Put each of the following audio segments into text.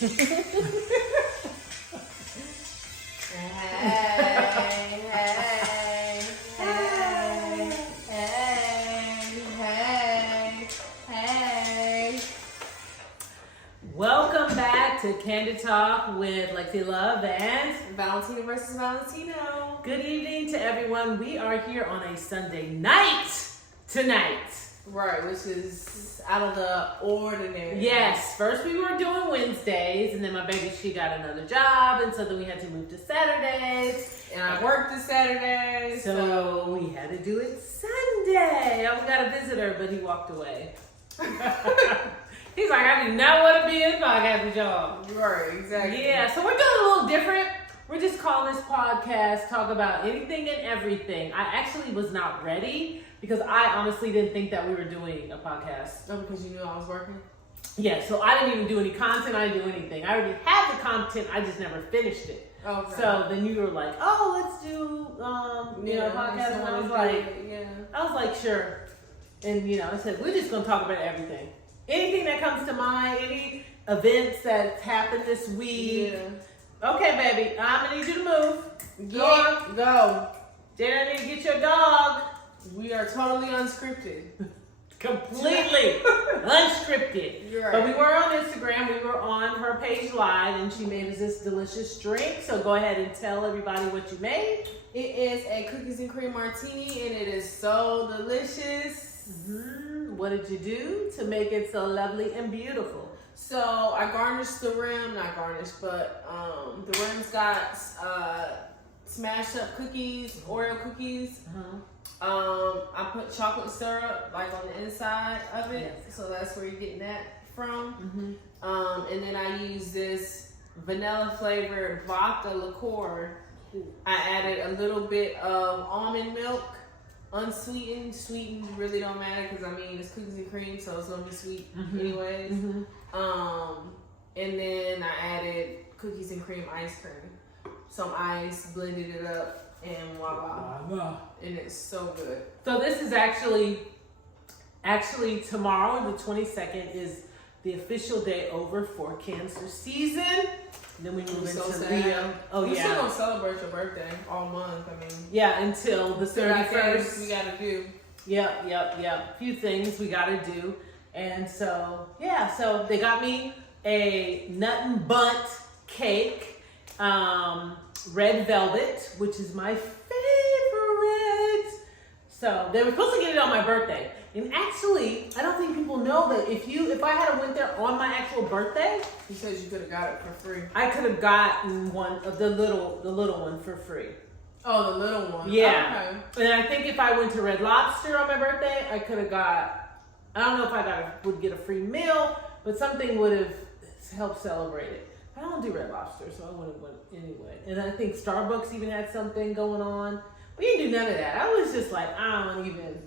Welcome back to Candid Talk with Lexee Love and Valentina versus Valentino. Good evening to everyone. We are here on a Sunday night tonight. Right, which is out of the ordinary. Yes, first we were doing Wednesdays, and then my baby, she got another job, and so then we had to move to Saturdays. And I worked this Saturday, so we had to do it Sunday. I got a visitor, but he walked away. He's like, I do not want to be in the podcast job. Right, exactly. Yeah, so we're doing a little different. We're just calling this podcast Talk About Anything and Everything. I actually was not ready because I honestly didn't think that we were doing a podcast. Oh, because you knew I was working? Yeah, so I didn't even do any content. I didn't do anything. I already had the content. I just never finished it. Okay. So then you were like, oh, let's do, podcast. And I was like, sure. And, I said, we're just going to talk about everything. Anything that comes to mind, any events that happened this week. Yeah. Okay, baby, I'm going to need you to move. Go. Then I need to get your dog. We are totally unscripted. Completely unscripted. You're right. But we were on Instagram. We were on her page live, and she made us this delicious drink. So go ahead and tell everybody what you made. It is a cookies and cream martini, and it is so delicious. Mm-hmm. What did you do to make it so lovely and beautiful? So I garnished the rim, not garnished, but the rim's got smashed up cookies, Oreo cookies. I put chocolate syrup like on the inside of it, so that's where you're getting that from. And then I use this vanilla flavored vodka liqueur. I added a little bit of almond milk, unsweetened. Sweetened really don't matter because it's cookies and cream, so it's gonna be sweet anyways. And then I added cookies and cream ice cream, some ice, blended it up, and voila. And it's so good. So this is actually tomorrow, the 22nd, is the official day over for cancer season. Then we move into Leo. Oh, we're still gonna celebrate your birthday all month. Until the 31st. We gotta do. Yep. A few things we gotta do. And so, so they got me a nut and bunt cake, red velvet, which is my favorite. So they were supposed to get it on my birthday. And actually, I don't think people know that if I had went there on my actual birthday, you said you could have got it for free. I could have gotten one of the little one for free. Oh, the little one. Yeah. Okay. And I think if I went to Red Lobster on my birthday, I could have got, I don't know if I would get a free meal, but something would have helped celebrate it. I don't do Red Lobster, so I wouldn't have went anyway. And I think Starbucks even had something going on. We didn't do none of that. I was just like, I don't even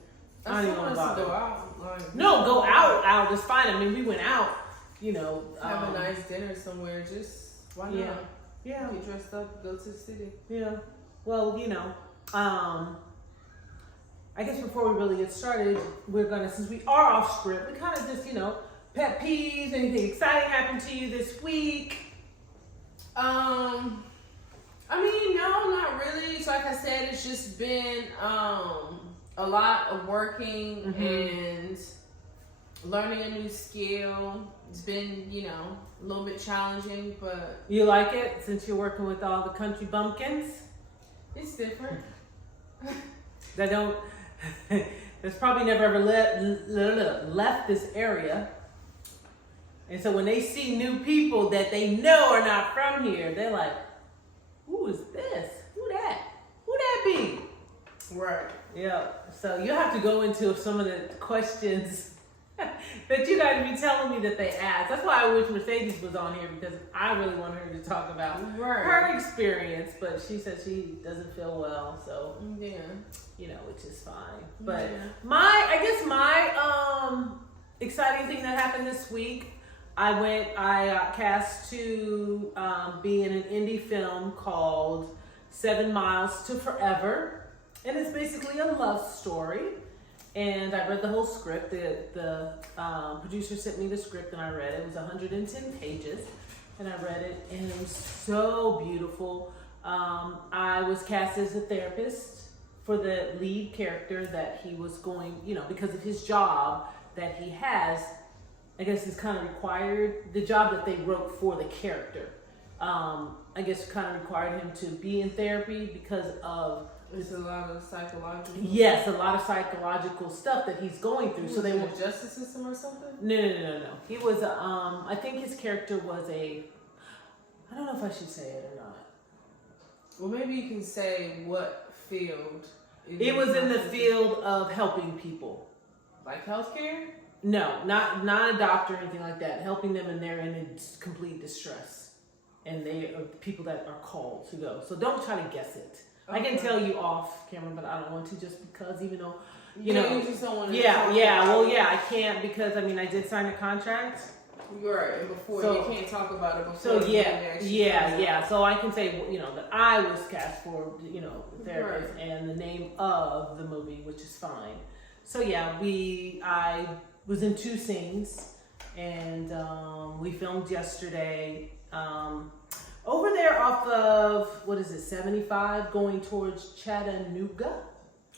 want to bother. Go out. No, go out is fine. We went out, have a nice dinner somewhere. Just why not? Yeah. Get dressed up, go to the city. Yeah. Well, I guess before we really get started, we're gonna, since we are off script, we kind of just, pet peeves, anything exciting happened to you this week? No, not really. So like I said, it's just been a lot of working and learning a new skill. It's been, a little bit challenging, but... You like it since you're working with all the country bumpkins? It's different. That's probably never ever left this area. And so when they see new people that they know are not from here, they're like, who is this? Who that be? Right. Yeah. So you have to go into some of the questions that you guys be telling me that they ask. That's why I wish Mercedes was on here, because I really want her to talk about her experience, but she said she doesn't feel well, so which is fine. But my exciting thing that happened this week, I got cast to be in an indie film called 7 Miles to Forever, and it's basically a love story. And I read the whole script. The producer sent me the script and I read it. It was 110 pages. and I read it, and it was so beautiful. I was cast as a therapist for the lead character that he was going, because of his job that he has, I guess is kind of required, the job that they wrote for the character, I guess kind of required him to be in therapy because of... There's a lot of psychological... Yes, a lot of psychological stuff that he's going through. So they were... justice system or something? No. He was, I think his character was I don't know if I should say it or not. Well, maybe you can say what field. It was in the field of helping people. Like healthcare? No, not a doctor or anything like that. Helping them in complete distress. And they are people that are called to go. So don't try to guess it. Okay. I can tell you off camera, but I don't want to just because even though, you just don't want to. I can't because I did sign a contract. You're right, and before you can't talk about it before. So yeah. So I can say that I was cast for therapist and the name of the movie, which is fine. So yeah, I was in 2 scenes, and we filmed yesterday. Over there off of 75 going towards Chattanooga.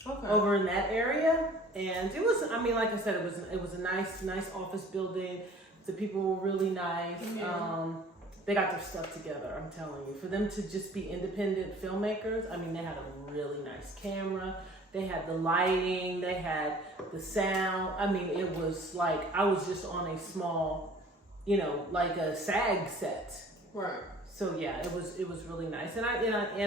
Okay. Over in that area, and it was. Like I said, it was a nice office building. The people were really nice. Yeah. They got their stuff together. I'm telling you, for them to just be independent filmmakers. They had a really nice camera. They had the lighting. They had the sound. It was like I was just on a small, like a SAG set. Right. So yeah, it was really nice, and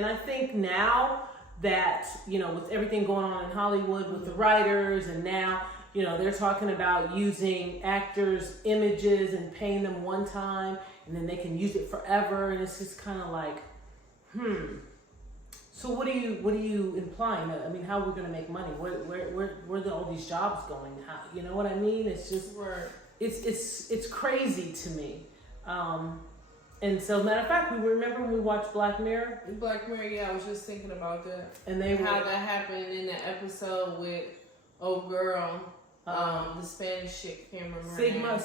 I think now that with everything going on in Hollywood with the writers, and now they're talking about using actors' images and paying them one time, and then they can use it forever, and it's just kind of like, So what are you implying? How are we going to make money? Where are all these jobs going? How, you know what I mean? It's just it's crazy to me. And so, matter of fact, we remember when we watched Black Mirror? Black Mirror, yeah, I was just thinking about that. And how that happened in the episode with old girl, the Spanish chick, can't remember her name.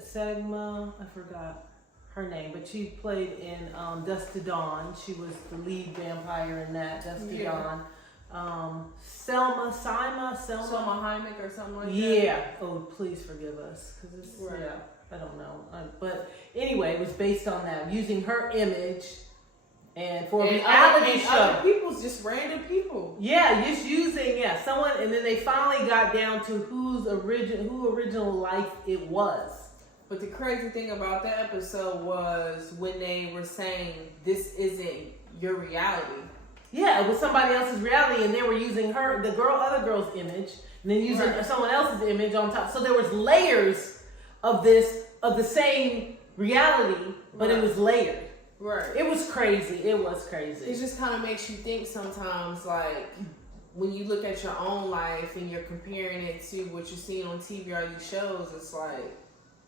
Sigma, I forgot her name, but she played in Dusk to Dawn. She was the lead vampire in that, Dusk to Dawn. Selma Hayek or something like that. Yeah. Oh, please forgive us, because it's I don't know, but anyway, it was based on that, using her image, and for a reality show. Other people's just random people. Yeah, just using someone, and then they finally got down to who original life it was. But the crazy thing about that episode was when they were saying this isn't your reality. Yeah, it was somebody else's reality, and they were using other girl's image, and then using someone else's image on top. So there was layers of the same reality, but it was layered. Right. It was crazy. It just kind of makes you think sometimes, like, when you look at your own life and you're comparing it to what you're seeing on TV or these shows, it's like,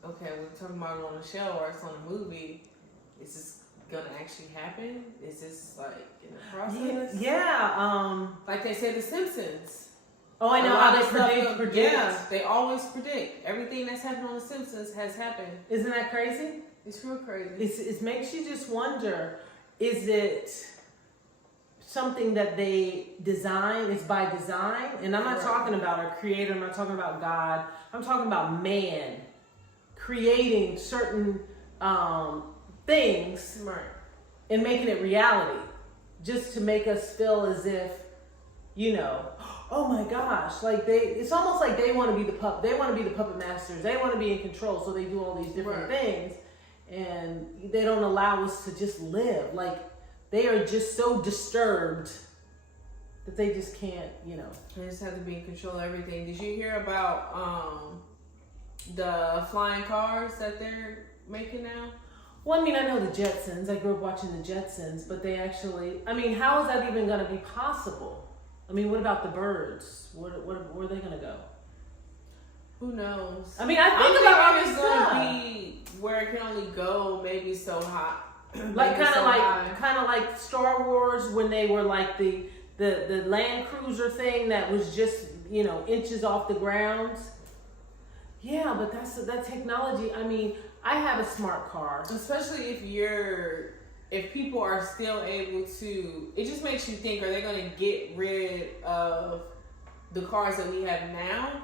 okay, we're talking about it on a show or it's on a movie. Is this gonna actually happen? Is this like in the process? Yeah. Like they said, The Simpsons. Oh, I know how they predict. Yeah, they always predict. Everything that's happened on The Simpsons has happened. Isn't that crazy? It's real crazy. It makes you just wonder, is it something that they design? It's by design? And I'm not talking about a creator. I'm not talking about God. I'm talking about man creating certain things and making it reality just to make us feel as if, oh my gosh, like it's almost like they want to be the puppet masters. They want to be in control, so they do all these different things, and they don't allow us to just live. Like they are just so disturbed that they just can't, They just have to be in control of everything. Did you hear about the flying cars that they're making now? Well, I know the Jetsons. I grew up watching the Jetsons, but they actually, how is that even going to be possible? What about the birds? Where are they going to go? Who knows? I think about all this stuff. Going to be where it can only go maybe so high. Like kind of like Star Wars when they were like the Land Cruiser thing that was just, inches off the ground. Yeah, but that technology, I have a smart car. Especially if people are still able to, it just makes you think, are they going to get rid of the cars that we have now?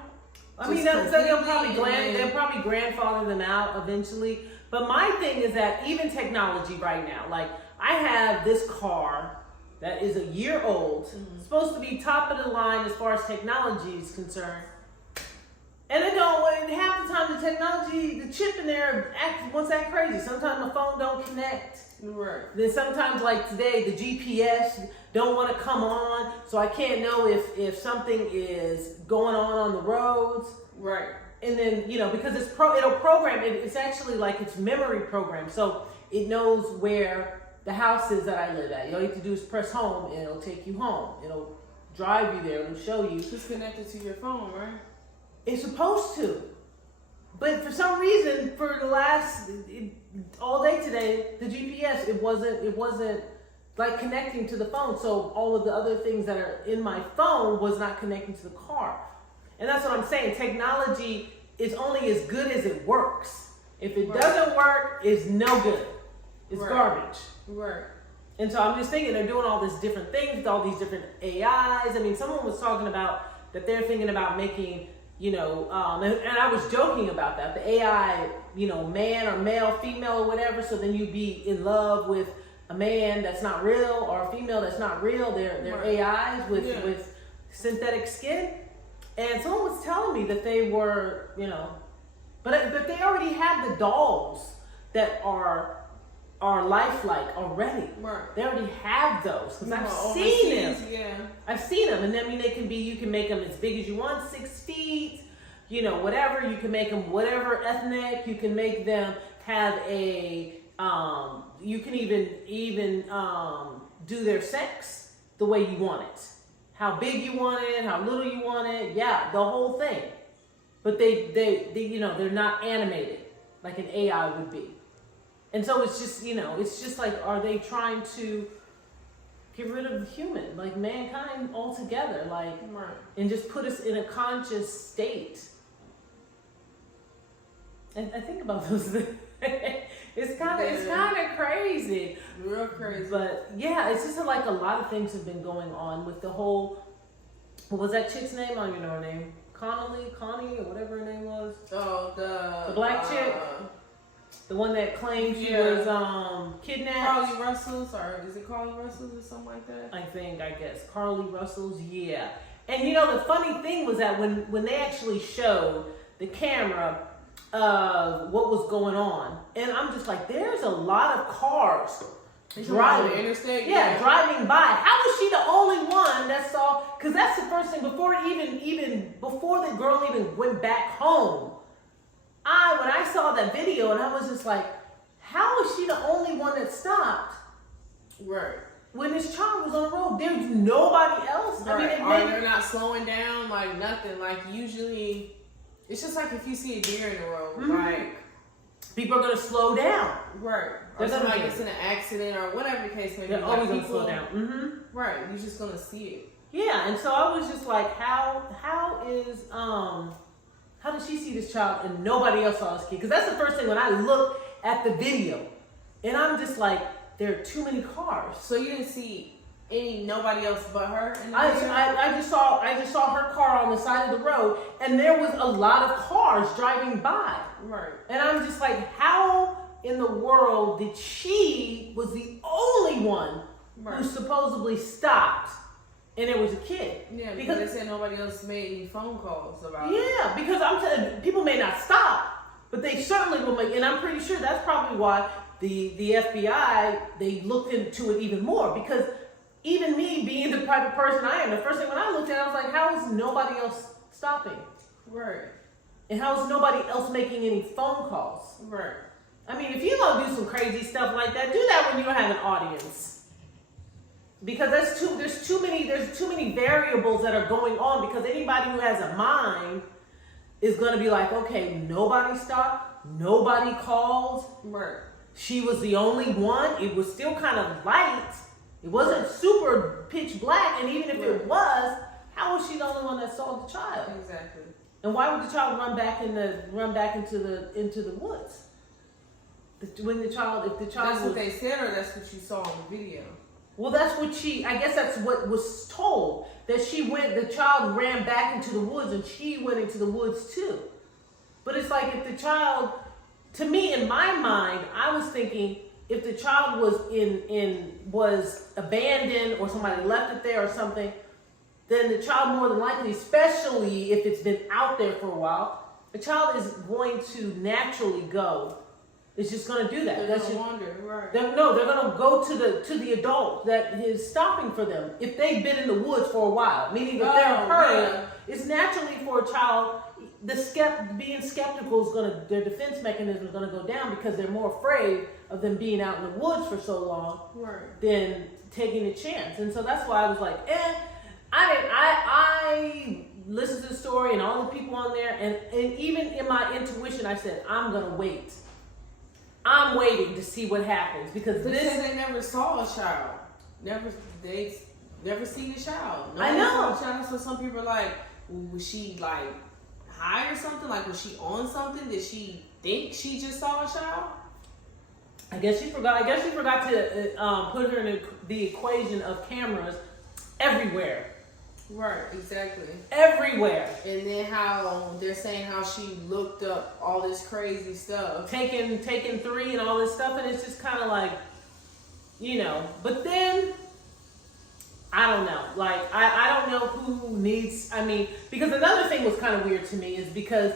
I mean, they'll probably grandfather them out eventually. But my thing is that even technology right now, like I have this car that is a year old, supposed to be top of the line as far as technology is concerned. And it don't, half the time the technology, the chip in there wants that crazy. Sometimes my phone don't connect. Right. Then sometimes, like today, the GPS don't want to come on, so I can't know if something is going on the roads. Right. And then, you know, because it'll program it. It's actually like it's memory programmed, so it knows where the house is that I live at. All you have to do is press home, and it'll take you home. It'll drive you there. It'll show you. It's connected to your phone, right? It's supposed to, but for some reason, for the last all day today, the GPS it wasn't like connecting to the phone. So all of the other things that are in my phone was not connecting to the car, and that's what I'm saying. Technology is only as good as it works. If it doesn't work, it's no good. It's garbage. Right. And so I'm just thinking they're doing all these different things, all these different AIs. I mean, someone was talking about that they're thinking about making. You know, and I was joking about that. The AI, you know, man or male, female or whatever. So then you'd be in love with a man that's not real or a female that's not real. They're AIs with synthetic skin. And someone was telling me that they were, you know, but they already have the dolls that are lifelike already. Right. They already have those because I've seen them. Yeah. I've seen them, and I mean you can make them as big as you want, 6 feet, you know, whatever. You can make them whatever ethnic. You can make them have a. You can even do their sex the way you want it, how big you want it, how little you want it. Yeah, the whole thing. But they you know they're not animated like an AI would be. And so it's just, you know, it's just like, are they trying to get rid of the human, like mankind altogether, like, and just put us in a conscious state? And I think about those things. It's kind of crazy, real crazy. But yeah, it's just like a lot of things have been going on with the whole. What was that chick's name? I don't even know her name. Connie, or whatever her name was. Oh, the black chick. The one that claimed she was kidnapped. Carly Russell's, or is it Carly Russell's or something like that? I guess. Carly Russell's, yeah. And you know, the funny thing was that when they actually showed the camera of what was going on, and I'm just like, there's a lot of cars driving. The interstate? Yeah, driving by. How was she the only one that saw? Because that's the first thing, before the girl even went back home. When I saw that video, and I was just like, how is she the only one that stopped? Right. When this child was on the road, there's nobody else. Right. I mean, they're not slowing down, like nothing. Like usually, it's just like if you see a deer in the road, like people are gonna slow down. Right. Or somebody gets in an accident or whatever the case may be. They're always gonna slow down. Right. You're just gonna see it. Yeah, and so I was just like, how did she see this child and nobody else saw this kid? Because that's the first thing when I look at the video, and I'm just like, there are too many cars. So you didn't see nobody else but her? I just saw her car on the side of the road, and there was a lot of cars driving by. Right. And I'm just like, how in the world did she was the only one who supposedly stopped? And it was a kid. Yeah, because they said nobody else made any phone calls about it. Yeah, because I'm telling you, people may not stop, but they certainly will make, and I'm pretty sure that's probably why the FBI, they looked into it even more, because even me being the type of person I am, the first thing when I looked at it, I was like, how is nobody else stopping? Right. And how is nobody else making any phone calls? Right. I mean, if you're going to do some crazy stuff like that, do that when you don't have an audience. Because there's too many variables that are going on, because anybody who has a mind is going to be like, okay, nobody stopped, nobody called. Right. She was the only one. It was still kind of light. It wasn't super pitch black, and even if it was, how was she the only one that saw the child? Exactly. And why would the child run back into the woods? When the child, if the child That's what they said, or that's what you saw in the video? Well, that's what I guess that's what was told. That the child ran back into the woods and she went into the woods too. But it's like if the child, to me, in my mind, I was thinking if the child was was abandoned or somebody left it there or something, then the child more than likely, especially if it's been out there for a while, the child is going to naturally go. It's just going to do that. They're going to wander, right? They're going to go to the adult that is stopping for them. If they've been in the woods for a while, meaning that they're hurt, it's naturally for a child. Being skeptical is their defense mechanism is going to go down because they're more afraid of them being out in the woods for so long than taking a chance. And so that's why I was like, I listened to the story and all the people on there, and even in my intuition, I said, I'm going to wait. I'm waiting to see what happens because they never saw a child. They never seen a child. I know. Saw a child, so some people are like, was she like high or something? Like, was she on something? Did she think she just saw a child? I guess she forgot. I guess she forgot to put her in the equation of cameras everywhere. Right, exactly. Everywhere. And then how they're saying how she looked up all this crazy stuff. Taking 3 and all this stuff, and it's just kind of like, but then, I don't know. Like, I don't know who needs, because another thing was kind of weird to me is because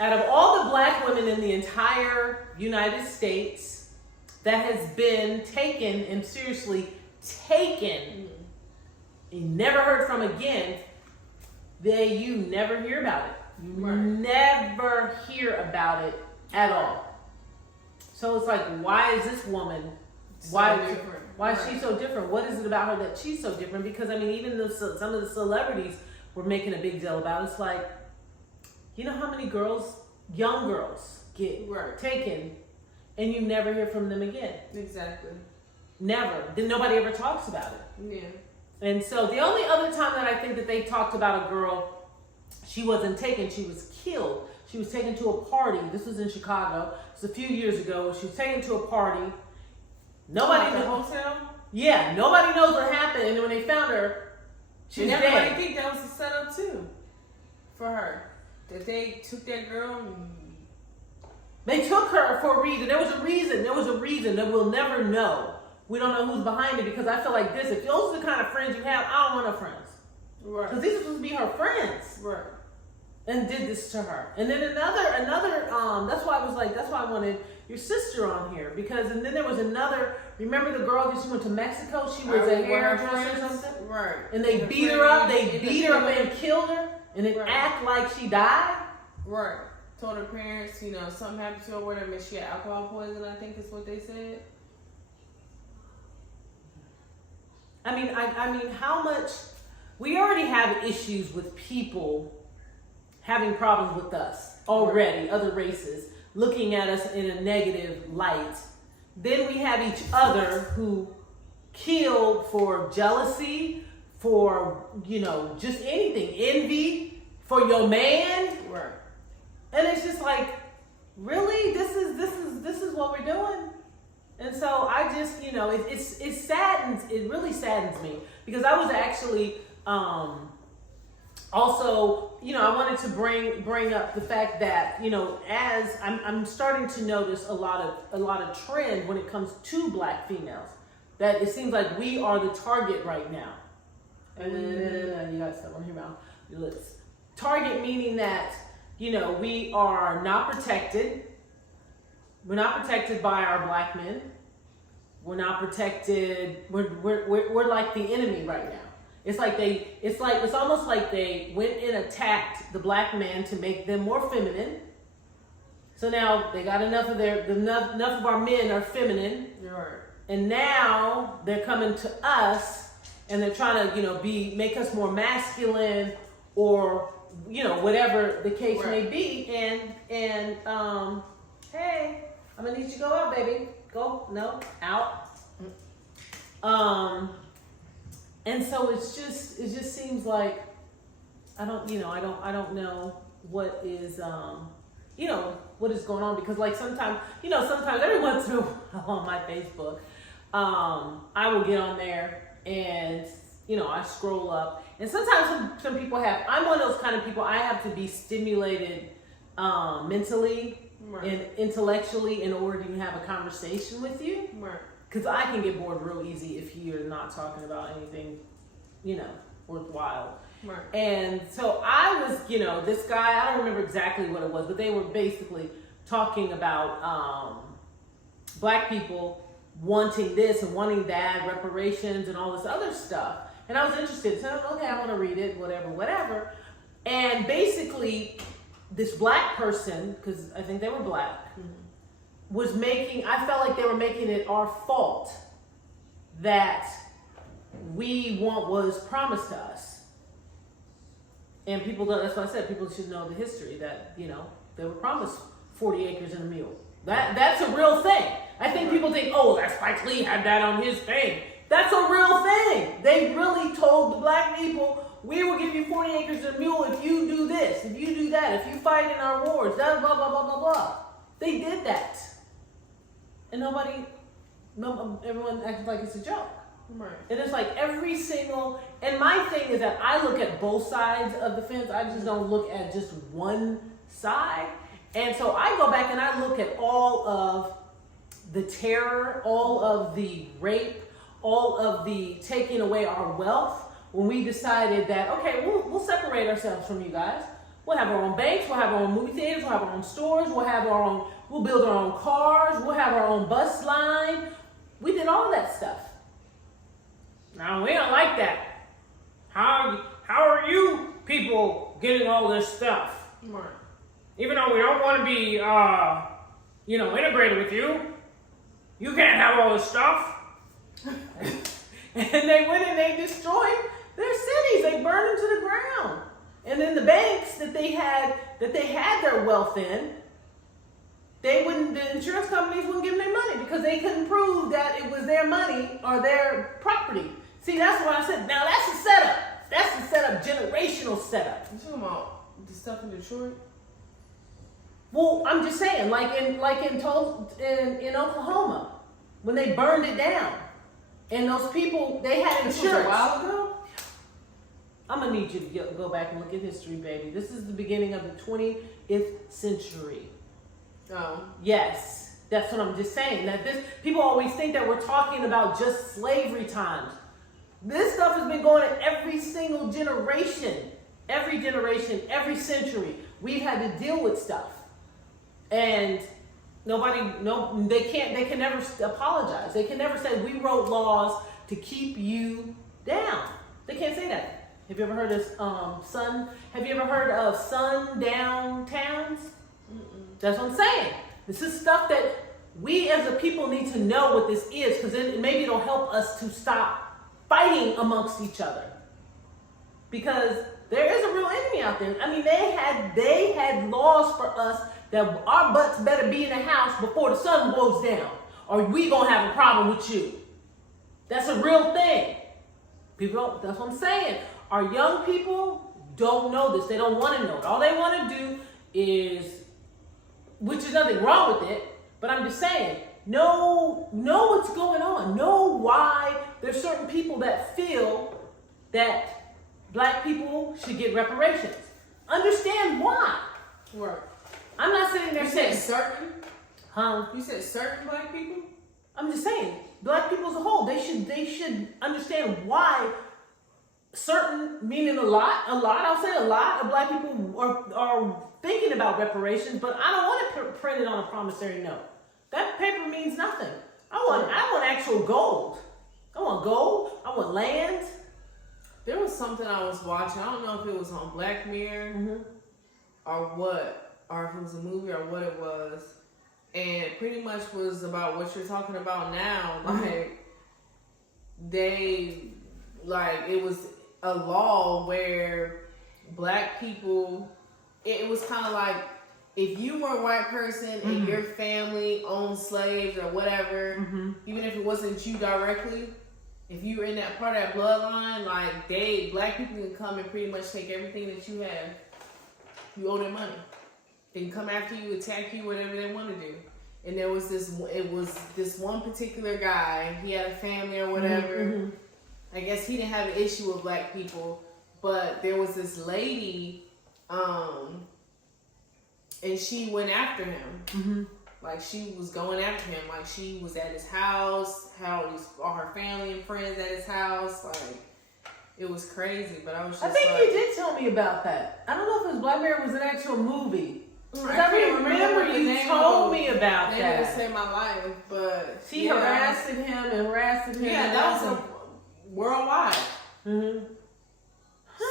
out of all the black women in the entire United States that has been taken and seriously taken, you never heard from again, you never hear about it. You never hear about it at all. So it's like, why is this woman, why is she so different? What is it about her that she's so different? Because even some of the celebrities were making a big deal about it. It's like, you know how many young girls get taken and you never hear from them again? Exactly. Never. Then nobody ever talks about it. Yeah. And so the only other time that I think that they talked about a girl, she wasn't taken, she was killed. She was taken to a party. This was in Chicago. It was a few years ago. She was taken to a party. Nobody knew. The hotel? Yeah, nobody knows what happened. And when they found her, she was dead. Everybody think that was a setup too for her. That they took that girl and... They took her for a reason. There was a reason that we'll never know. We don't know who's behind it because I feel like this. If those are the kind of friends you have, I don't want no friends. Right. Because these are supposed to be her friends. Right. And did this to her. And then another, that's why I wanted your sister on here. And then there was another, remember the girl that she went to Mexico? She was a hairdresser or something? Right. And they beat her up and killed her and then act like she died? Right. Told her parents, something happened to her, whatever, she had alcohol poison, I think is what they said. How much, we already have issues with people having problems with us already, other races, looking at us in a negative light. Then we have each other who kill for jealousy, for, just anything, envy, for your man. Right. And it's just like, really? This is what we're doing? And so I just, it really saddens me because I was actually also, I wanted to bring up the fact that, as I'm starting to notice a lot of trend when it comes to black females, that it seems like we are the target right now. And you got stuff on your lips. Target meaning that, we are not protected. We're not protected by our black men. We're not protected. We're like the enemy right now. It's almost like they went and attacked the black man to make them more feminine. So now they got enough of our men are feminine. Right. And now they're coming to us and they're trying to, make us more masculine or, whatever the case may be. And hey, I'm gonna need you to go out, baby. Go, no, out. And so it just seems like I don't know what is what is going on, because like sometimes every once in a while on my Facebook, I will get on there and I scroll up, and sometimes some people I'm one of those kind of people, I have to be stimulated mentally and intellectually in order to have a conversation with you. Right. Because I can get bored real easy if you're not talking about anything, worthwhile. Right. And so I was, this guy, I don't remember exactly what it was, but they were basically talking about black people wanting this and wanting that, reparations and all this other stuff. And I was interested. So, okay, I want to read it, whatever. And basically, this black person, because I think they were black, I felt like they were making it our fault that we want what was promised to us. And people don't, that's what I said, people should know the history that, they were promised 40 acres and a mule. That's a real thing. I think people think, that Spike Lee had that on his thing. That's a real thing. They really told the black people, we will give you 40 acres and a mule if you do this, if you do that, if you fight in our wars, blah, blah, blah, blah, blah, blah. They did that. And everyone acted like it's a joke. Right. And it's like and my thing is that I look at both sides of the fence. I just don't look at just one side. And so I go back and I look at all of the terror, all of the rape, all of the taking away our wealth, when we decided that, okay, we'll separate ourselves from you guys. We'll have our own banks, we'll have our own movie theaters, we'll have our own stores, we'll build our own cars, we'll have our own bus line. We did all of that stuff. Now, we don't like that. How are you people getting all this stuff? Right. Even though we don't want to be, integrated with you, you can't have all this stuff. And they went and they destroyed their cities. They burned them to the ground. And then the banks that they had their wealth in, the insurance companies wouldn't give them their money because they couldn't prove that it was their money or their property. See, that's what I said. Now that's the setup. That's the setup, generational setup. You talking about the stuff in Detroit? Well, I'm just saying, like in Oklahoma, when they burned it down, and those people, they had insurance. This was a while ago? I'm gonna need you to go back and look at history, baby. This is the beginning of the 20th century. Oh. Yes, that's what I'm just saying. That people always think that we're talking about just slavery times. This stuff has been going on every single generation, every century. We've had to deal with stuff, and they can never apologize. They can never say we wrote laws to keep you down. They can't say that. Have you ever heard of sundown towns? Mm-mm. That's what I'm saying. This is stuff that we as a people need to know what this is, because maybe it'll help us to stop fighting amongst each other. Because there is a real enemy out there. I mean, they had laws for us that our butts better be in the house before the sun goes down, or we gonna have a problem with you. That's a real thing. That's what I'm saying. Our young people don't know this. They don't want to know it. All they want to do is, which is nothing wrong with it, but I'm just saying, know what's going on. Know why there's certain people that feel that black people should get reparations. Understand why. Right. I'm not sitting there saying certain. Huh? You said certain black people? I'm just saying, black people as a whole, they should understand why certain, meaning a lot, I'll say a lot of black people are thinking about reparations, but I don't want to print it on a promissory note. That paper means nothing. I want actual gold. I want gold. I want land. There was something I was watching. I don't know if it was on Black Mirror or what, or if it was a movie or what it was. And it pretty much was about what you're talking about now. It was a law where black people, it was kind of like, if you were a white person and your family owned slaves or whatever, even if it wasn't you directly, if you were in that part of that bloodline, black people can come and pretty much take everything that you have. You owe them money. can come after you, attack you, whatever they want to do. And there was this one particular guy. He had a family or whatever. Mm-hmm. I guess he didn't have an issue with black people, but there was this lady, and she went after him. Mm-hmm. Like, she was going after him. Like, she was at his house, all her family and friends at his house. Like, it was crazy, but I was just I think you did tell me about that. I don't know if it was Black Mirror was an actual movie. I remember you told me about that. They didn't save my life, but she harassed him and harassed him. Yeah, that was worldwide. Mm-hmm.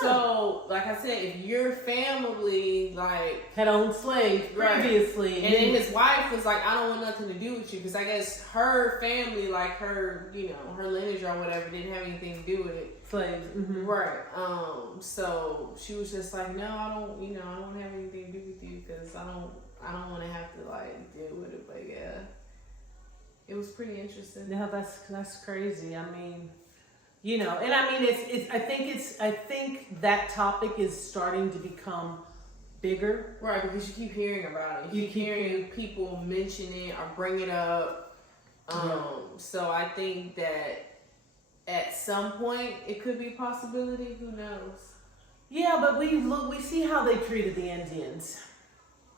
So, like I said, if your family, like, had owned slaves previously, and then his wife was like, I don't want nothing to do with you, because I guess her family, like her, her lineage or whatever, didn't have anything to do with it. Slaves. Mm-hmm. Right. So she was just like, no, I don't have anything to do with you, because I don't want to have to, like, deal with it. But yeah, it was pretty interesting. Yeah, that's crazy. I mean, and I mean, I think that topic is starting to become bigger. Right, because you keep hearing about it. You keep hearing people mention it or bring it up. So I think that at some point it could be a possibility. Who knows? Yeah, but we see how they treated the Indians,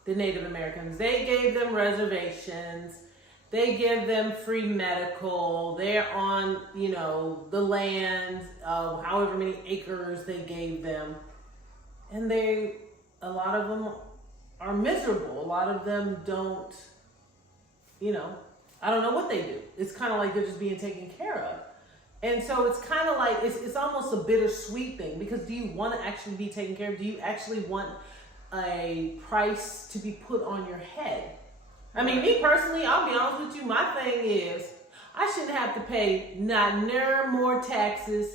the Native Americans. They gave them reservations. They give them free medical. They're on, the land of however many acres they gave them. And a lot of them are miserable. A lot of them don't, I don't know what they do. It's kind of like they're just being taken care of. And so it's kind of like, it's almost a bittersweet thing, because do you want to actually be taken care of? Do you actually want a price to be put on your head? I mean, me personally, I'll be honest with you, my thing is, I shouldn't have to pay not near more taxes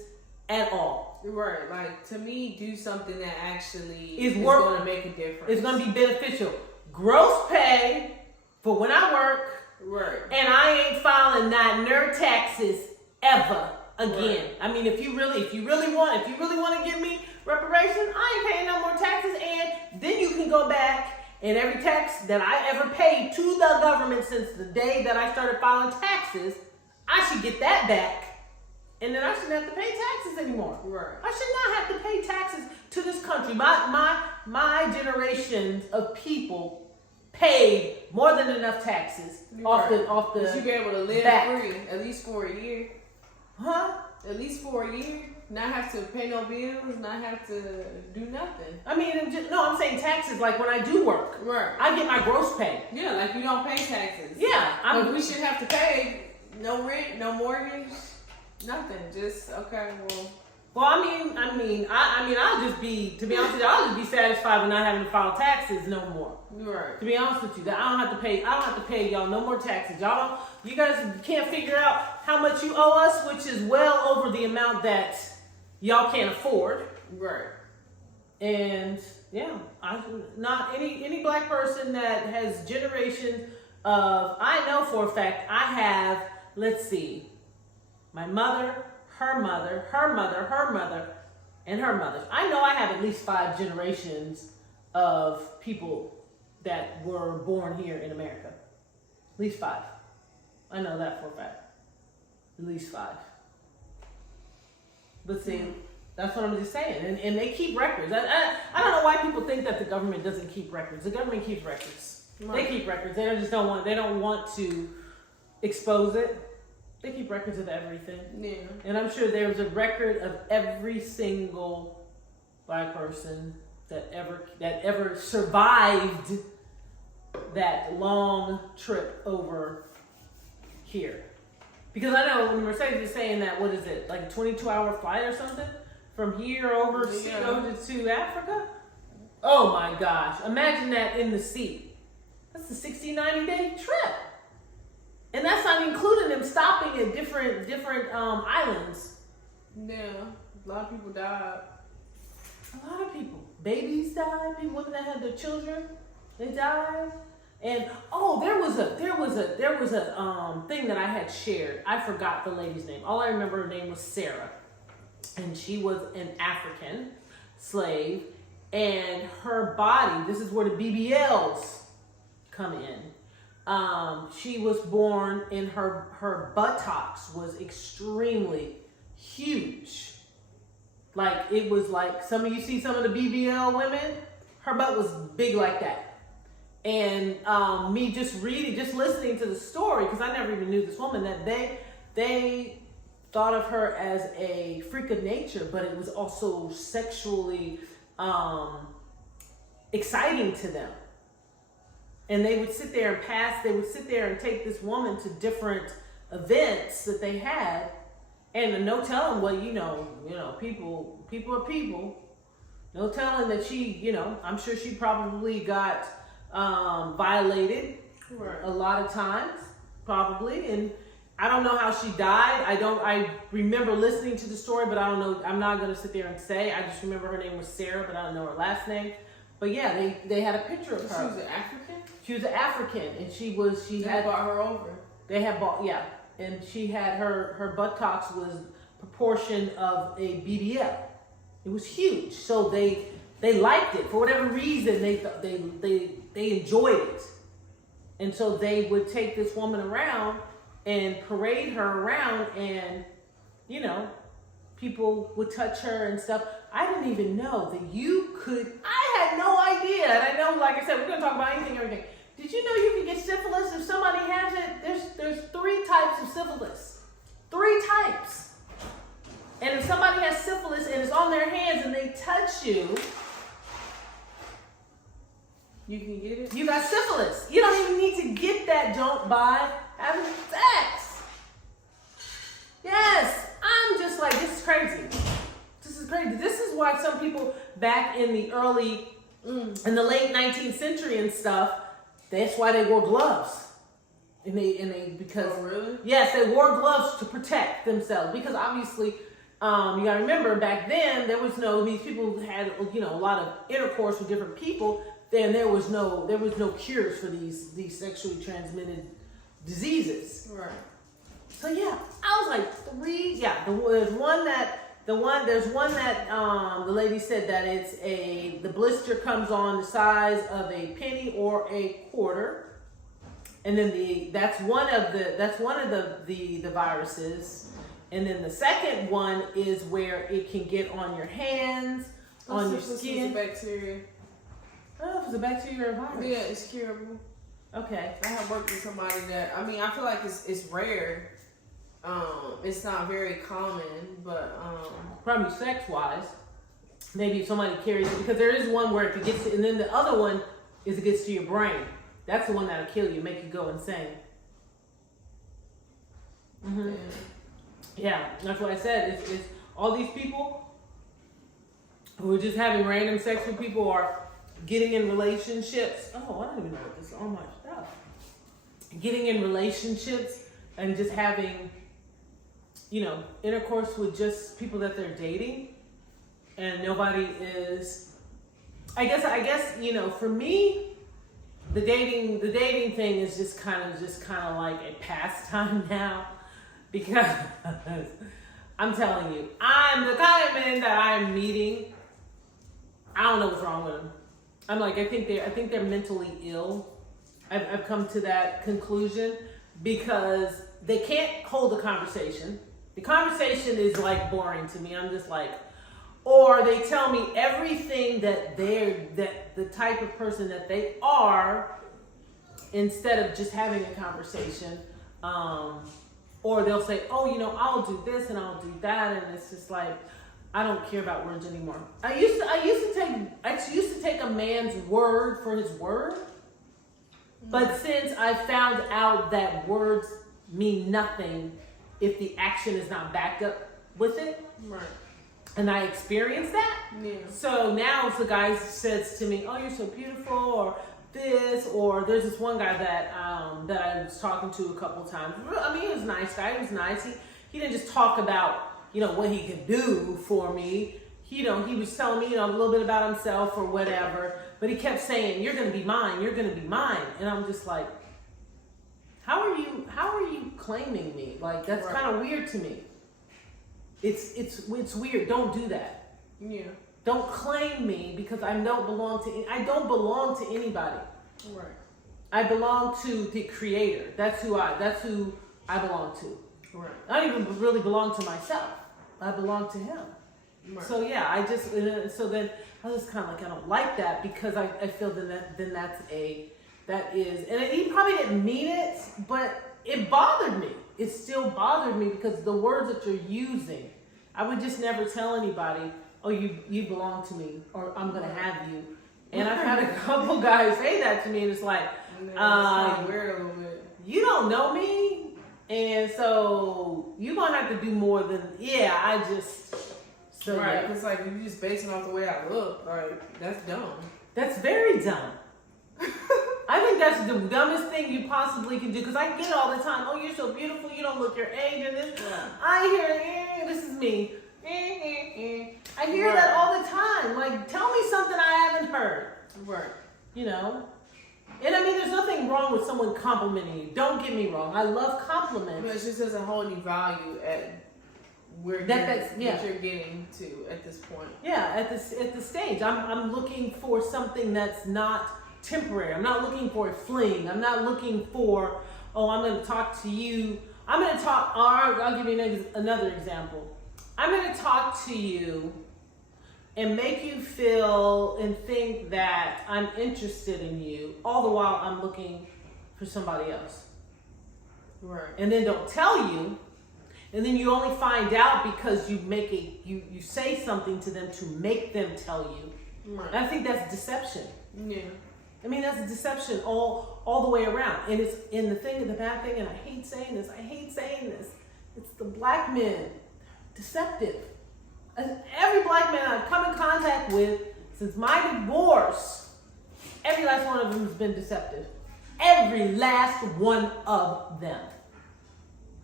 at all. Right, like, to me, do something that actually is going to make a difference. It's going to be beneficial. Gross pay for when I work. Right. And I ain't filing not near taxes ever again. Right. I mean, if you really want to give me reparation, I ain't paying no more taxes, and then you can go back. And every tax that I ever paid to the government since the day that I started filing taxes, I should get that back. And then I shouldn't have to pay taxes anymore. Right. I should not have to pay taxes to this country. My generations of people paid more than enough taxes off the you should be able to live free, at least for a year. Huh? At least for a year. Not have to pay no bills, not have to do nothing. I mean, I'm saying taxes, like when I do work. Right. I get my gross pay. Yeah, like you don't pay taxes. Yeah. But we should have to pay no rent, no mortgage, nothing. Just, okay, well. Well, I'll just be, to be honest with you, I'll just be satisfied with not having to file taxes no more. Right. To be honest with you, I don't have to pay y'all no more taxes. You guys can't figure out how much you owe us, which is well over the amount that y'all can't afford. Right. And yeah, not any black person that has generations of, I know for a fact I have, let's see, my mother, her mother, her mother, her mother, and her mother. I know I have at least 5 generations of people that were born here in America. At least 5. I know that for a fact. At least 5. But see, that's what I'm just saying. And they keep records. I don't know why people think that the government doesn't keep records. The government keeps records. Right. They keep records. They don't want to expose it. They keep records of everything. Yeah. And I'm sure there's a record of every single black person that ever survived that long trip over here. Because I know when Mercedes is saying that, what is it, like a 22-hour flight or something? From here over to Africa? Oh my gosh. Imagine that in the sea. That's a 60-90-day trip. And that's not including them stopping at different islands. Yeah, a lot of people died. A lot of people. Babies died. Women that had their children, they died. And there was a thing that I had shared. I forgot the lady's name. All I remember, her name was Sarah, and she was an African slave. and her body, this is where the BBLs come in. She was born and her buttocks was extremely huge. Like, it was like, you see some of the BBL women, her butt was big like that. And me just listening to the story, because I never even knew this woman, that they thought of her as a freak of nature, but it was also sexually exciting to them. And they would sit there and take this woman to different events that they had, and no telling, well, people are people. No telling that she, I'm sure she probably got violated a lot of times, probably, and I don't know how she died. I remember listening to the story, but I don't know. I'm not going to sit there and say. I just remember her name was Sarah, but I don't know her last name. But yeah, they had a picture of her. She was an African? She was an African, and she had brought her over. They had bought, yeah. And she had her buttocks was proportion of a BBL. It was huge. So they liked it. For whatever reason, they enjoyed it. And so they would take this woman around and parade her around, and people would touch her and stuff. I didn't even know that you could. I had no idea. And I know, like I said, we're gonna talk about anything, everything. Did you know you can get syphilis if somebody has it? There's 3 types of syphilis. 3 types. And if somebody has syphilis and it's on their hands and they touch you, you can get it? You got syphilis. You don't even need to get that junk by having sex. Yes. I'm just like, this is crazy. This is crazy. This is why some people back in the in the late 19th century and stuff, that's why they wore gloves. And they because oh, really? Yes, they wore gloves to protect themselves, because obviously you gotta remember, back then there was these people had a lot of intercourse with different people. Then there was no cures for these sexually transmitted diseases. Right. So yeah, I was like 3. Yeah, there's one that the lady said that the blister comes on the size of a penny or a quarter, and then that's one of the viruses, and then the second one is where it can get on your hands, on your skin. It's a bacteria. Oh, it's a bacteria or a virus. Yeah, it's curable. Okay. I have worked with somebody that, I feel like it's rare. It's not very common, but probably sex-wise, maybe if somebody carries it, because there is one where if it gets to, and then the other one is it gets to your brain. That's the one that'll kill you, make you go insane. Mm-hmm. Yeah, that's what I said. It's all these people who are just having random sex with people, or getting in relationships. Oh, I don't even know what this is. All my stuff. Getting in relationships and just having, intercourse with just people that they're dating, and nobody is. I guess, for me, the dating thing is just kind of like a pastime now, because I'm telling you, I'm the kind of men that I'm meeting. I don't know what's wrong with them. I'm like, I think they're mentally ill. I've come to that conclusion, because they can't hold a conversation. The conversation is like boring to me. I'm just like, or they tell me everything that the type of person that they are, instead of just having a conversation. Or they'll say, oh, I'll do this and I'll do that, and it's just like, I don't care about words anymore. I used to take a man's word for his word, but since I found out that words mean nothing if the action is not backed up with it, right? And I experienced that. Yeah. So now if the guy says to me, "Oh, you're so beautiful," or this, or there's this one guy that I was talking to a couple times. He was a nice guy. He was nice. He didn't just talk about what he could do for me. He was telling me a little bit about himself or whatever. But he kept saying, "You're gonna be mine. You're gonna be mine." And I'm just like, how are you claiming me? Like, that's kind of weird to me. It's weird. Don't do that. Yeah. Don't claim me because I don't belong to anybody. Right. I belong to the Creator. That's who I belong to. Right. I don't even really belong to myself. I belong to Him. Right. So yeah, so then I was just kind of like, I don't like that because I feel that is, and he probably didn't mean it, but it bothered me. It still bothered me because the words that you're using, I would just never tell anybody, oh, you belong to me, or I'm gonna have you. And I've had a couple guys say that to me, and it's like, weird a little bit. You don't know me, and so you're gonna have to do more than So right, yeah. it's like if you just basing off the way I look, like that's dumb. That's very dumb. I think that's the dumbest thing you possibly can do because I get it all the time. Oh, you're so beautiful. You don't look your age and this. Yeah. I hear, this is me. I hear that all the time. Like, tell me something I haven't heard. Right. You know? And I mean, there's nothing wrong with someone complimenting you. Don't get me wrong. I love compliments. But it just doesn't hold any value at where what you're getting to at this point. Yeah, at the stage. I'm looking for something that's not temporary. I'm not looking for a fling. I'm not looking for, oh, I'm going to talk to you. I'll give you another example. I'm going to talk to you and make you feel and think that I'm interested in you, all the while I'm looking for somebody else. Right. And then don't tell you, and then you only find out because you you say something to them to make them tell you. Right. And I think that's deception. Yeah. I mean, that's a deception all the way around. And it's in the bad thing, and I hate saying this, it's the black men, deceptive. Every black man I've come in contact with since my divorce, every last one of them has been deceptive. Every last one of them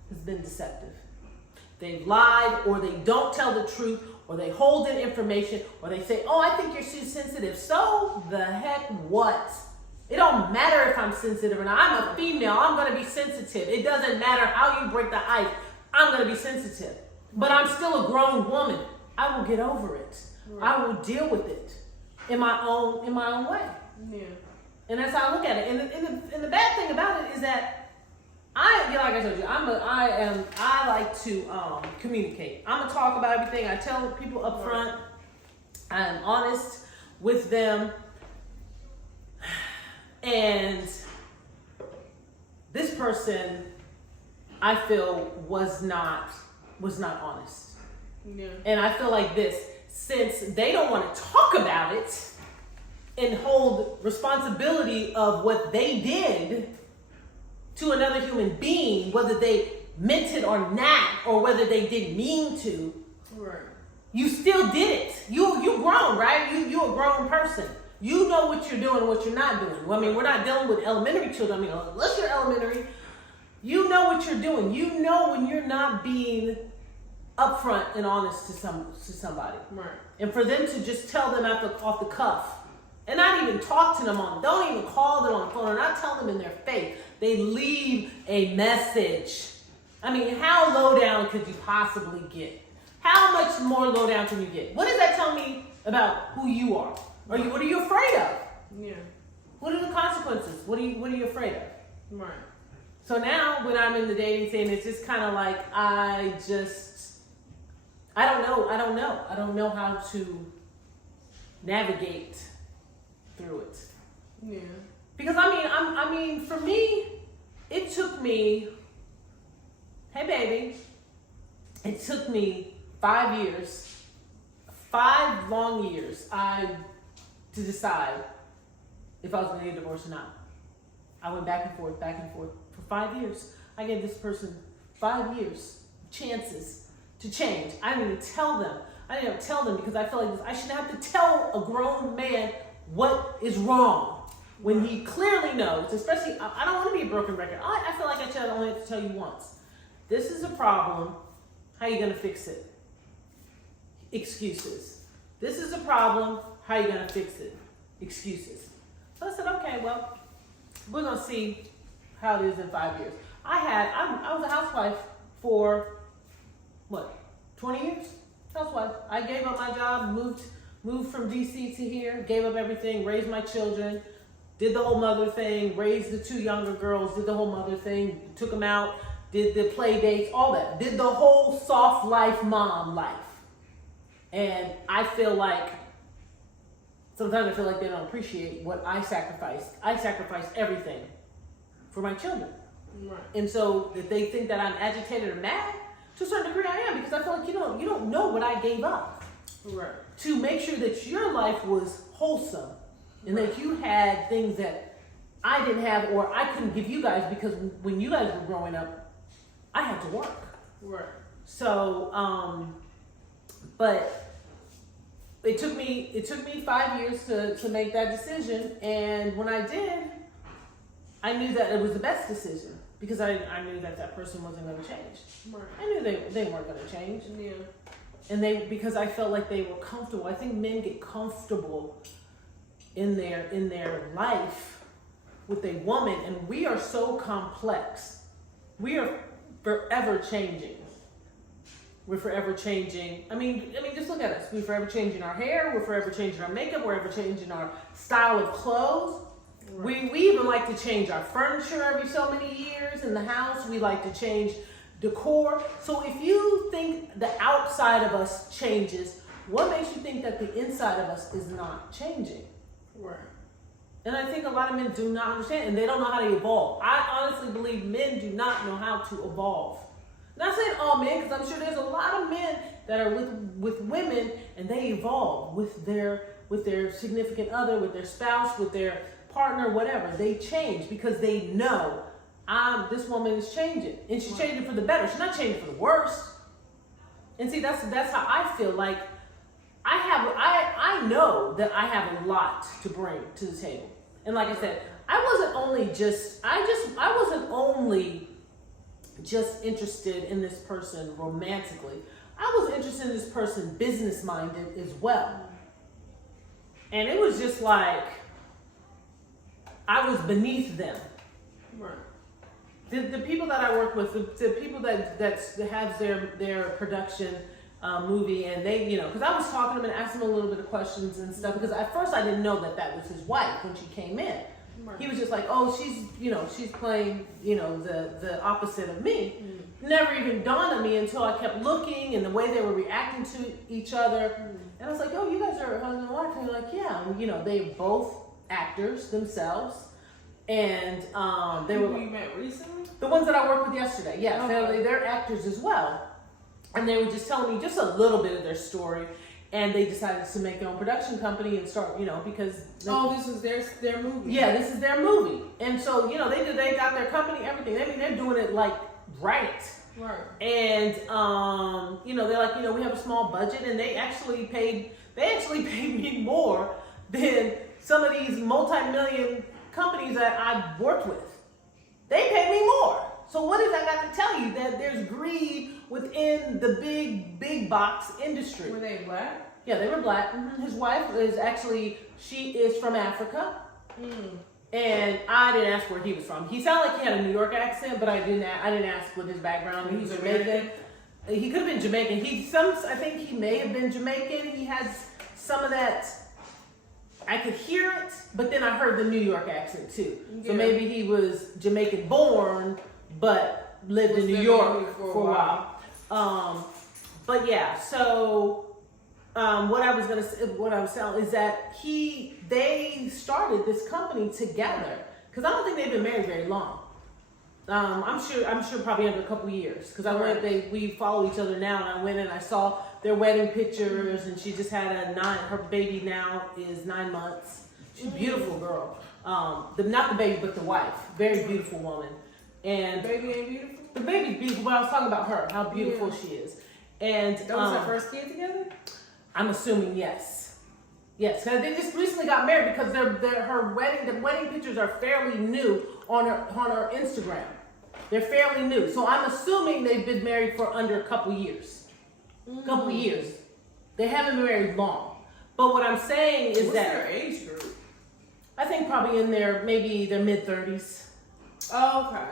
has been deceptive. They've lied, or they don't tell the truth, or they hold in information, or they say, oh, I think you're too sensitive. So the heck what? It don't matter if I'm sensitive or not. I'm a female. I'm going to be sensitive. It doesn't matter how you break the ice. I'm going to be sensitive. But I'm still a grown woman. I will get over it. Right. I will deal with it in my own way. Yeah. And that's how I look at it. And the bad thing about it is that like I told you, I like to communicate. I'm gonna talk about everything. I tell people up front. I'm honest with them. And this person, I feel, was not honest. Yeah. And I feel like this, since they don't want to talk about it and hold responsibility of what they did to another human being, whether they meant it or not, or whether they didn't mean to, right. You still did it. You grown, right? You a grown person. You know what you're doing and what you're not doing. Well, I mean, we're not dealing with elementary children. I mean, unless you're elementary, you know what you're doing. You know when you're not being upfront and honest to somebody. Right. And for them to just tell them off the cuff and not even talk to them don't even call them on the phone or not tell them in their face. They leave a message. I mean, how low down could you possibly get? How much more low down can you get? What does that tell me about who you are? What are you afraid of? Yeah. What are the consequences? What are you afraid of? Right. So now when I'm in the dating scene, it's just kind of like I don't know. I don't know how to navigate through it. Yeah. Because I mean, for me, it took me. Hey, baby. It took me 5 years, 5 long years, to decide if I was going to get a divorce or not. I went back and forth for 5 years. I gave this person 5 years, chances to change. I didn't even tell them. I didn't even tell them because I felt like I shouldn't have to tell a grown man what is wrong when he clearly knows. Especially, I don't want to be a broken record. I feel like I should only have to tell you once. This is a problem. How are you going to fix it? Excuses. This is a problem. How are you going to fix it? Excuses. So I said, okay, well, we're going to see how it is in 5 years. I was a housewife for, 20 years? Housewife. I gave up my job, moved moved from DC to here, gave up everything, raised my children, did the whole mother thing, raised the 2 younger girls, did the whole mother thing, took them out, did the play dates, all that. Did the whole soft life, mom life. And I feel like, sometimes I feel like they don't appreciate what I sacrificed. I sacrificed everything for my children. Right. And so if they think that I'm agitated or mad, to a certain degree I am, because I feel like you don't know what I gave up. Right. To make sure that your life was wholesome and that you had things that I didn't have or I couldn't give you guys, because when you guys were growing up, I had to work. Right. So, but it took me 5 years to make that decision, and when I did, I knew that it was the best decision because I knew that person wasn't going to change. Right. I knew they weren't going to change. Yeah. And because I felt like they were comfortable. I think men get comfortable in their life with a woman, and we are so complex. We are forever changing. We're forever changing. I mean, just look at us. We're forever changing our hair. We're forever changing our makeup. We're ever changing our style of clothes. Right. We even like to change our furniture every so many years in the house. We like to change decor. So if you think the outside of us changes, what makes you think that the inside of us is not changing? Right. And I think a lot of men do not understand, and they don't know how to evolve. I honestly believe men do not know how to evolve. Not saying all men, because I'm sure there's a lot of men that are with women and they evolve with their significant other, with their spouse, with their partner, whatever. They change because they know this woman is changing, and she's changing for the better. She's not changing for the worse. And see, that's how I feel. Like I know that I have a lot to bring to the table. And like I said, I wasn't only just interested in this person romantically. I was interested in this person business minded as well. And it was just like I was beneath them. Right. The people that I work with, the people that have their production movie, and they, because I was talking to him and asking him a little bit of questions and stuff, because at first I didn't know that was his wife when she came in. Right. He was just like, oh, she's playing, the opposite of me. Mm. Never even dawned on me until I kept looking and the way they were reacting to each other. Mm. And I was like, oh, you guys are husband and wife? And they're like, yeah. And, they're both actors themselves. And they were. You met recently? The ones that I worked with yesterday, yes. Okay. They're actors as well. And they were just telling me just a little bit of their story. And they decided to make their own production company and start, because... this is their movie. Yeah, this is their movie. And so, they got their company, everything. I mean, they're doing it like right. Right. And, they're like, we have a small budget, and they actually paid me more than some of these multi-million companies that I've worked with. They pay me more. So what does that got to tell you? That there's greed within the big box industry. Were they black? Yeah, they were black. Mm-hmm. His wife she is from Africa. Mm. And I didn't ask where he was from. He sounded like he had a New York accent, but I didn't ask what his background. He's Jamaican. He could have been Jamaican. I think he may have been Jamaican. He has some of that. I could hear it, but then I heard the New York accent too. Yeah. So maybe he was Jamaican born, but lived in New York for a while. But yeah, so what I was telling is that they started this company together, because I don't think they've been married very long. I'm sure probably under a couple of years, because we follow each other now, and I went and I saw their wedding pictures, and she just had her baby now is 9 months. She's a beautiful girl. Not the baby, but the wife. Very beautiful woman. And the baby ain't beautiful? The baby's beautiful, but I was talking about her, how beautiful she is. And that was her first kid together? I'm assuming yes. Yes, because they just recently got married, because the wedding pictures are fairly new on her Instagram. They're fairly new. So I'm assuming they've been married for under a couple years. Mm-hmm. Couple years. They haven't been married long. But what I'm saying is what's their age group? I think probably in their mid-30s. Oh, okay.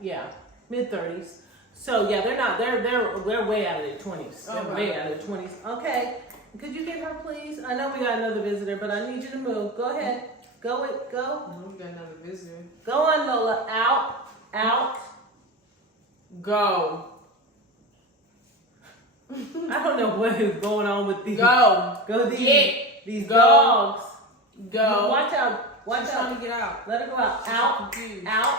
Yeah. Mid-30s. So yeah, they're way out of their 20s. They're way out of their 20s. Okay. Could you get her, please? I know we got another visitor, but I need you to move. Go ahead. Go. No, we got another visitor. Go on, Lola. Out. Go. I don't know what is going on with these. Go. These Go. dogs. Go. Watch out. Watch She's out. trying to get out. Let her go out. Out. Confused. Out.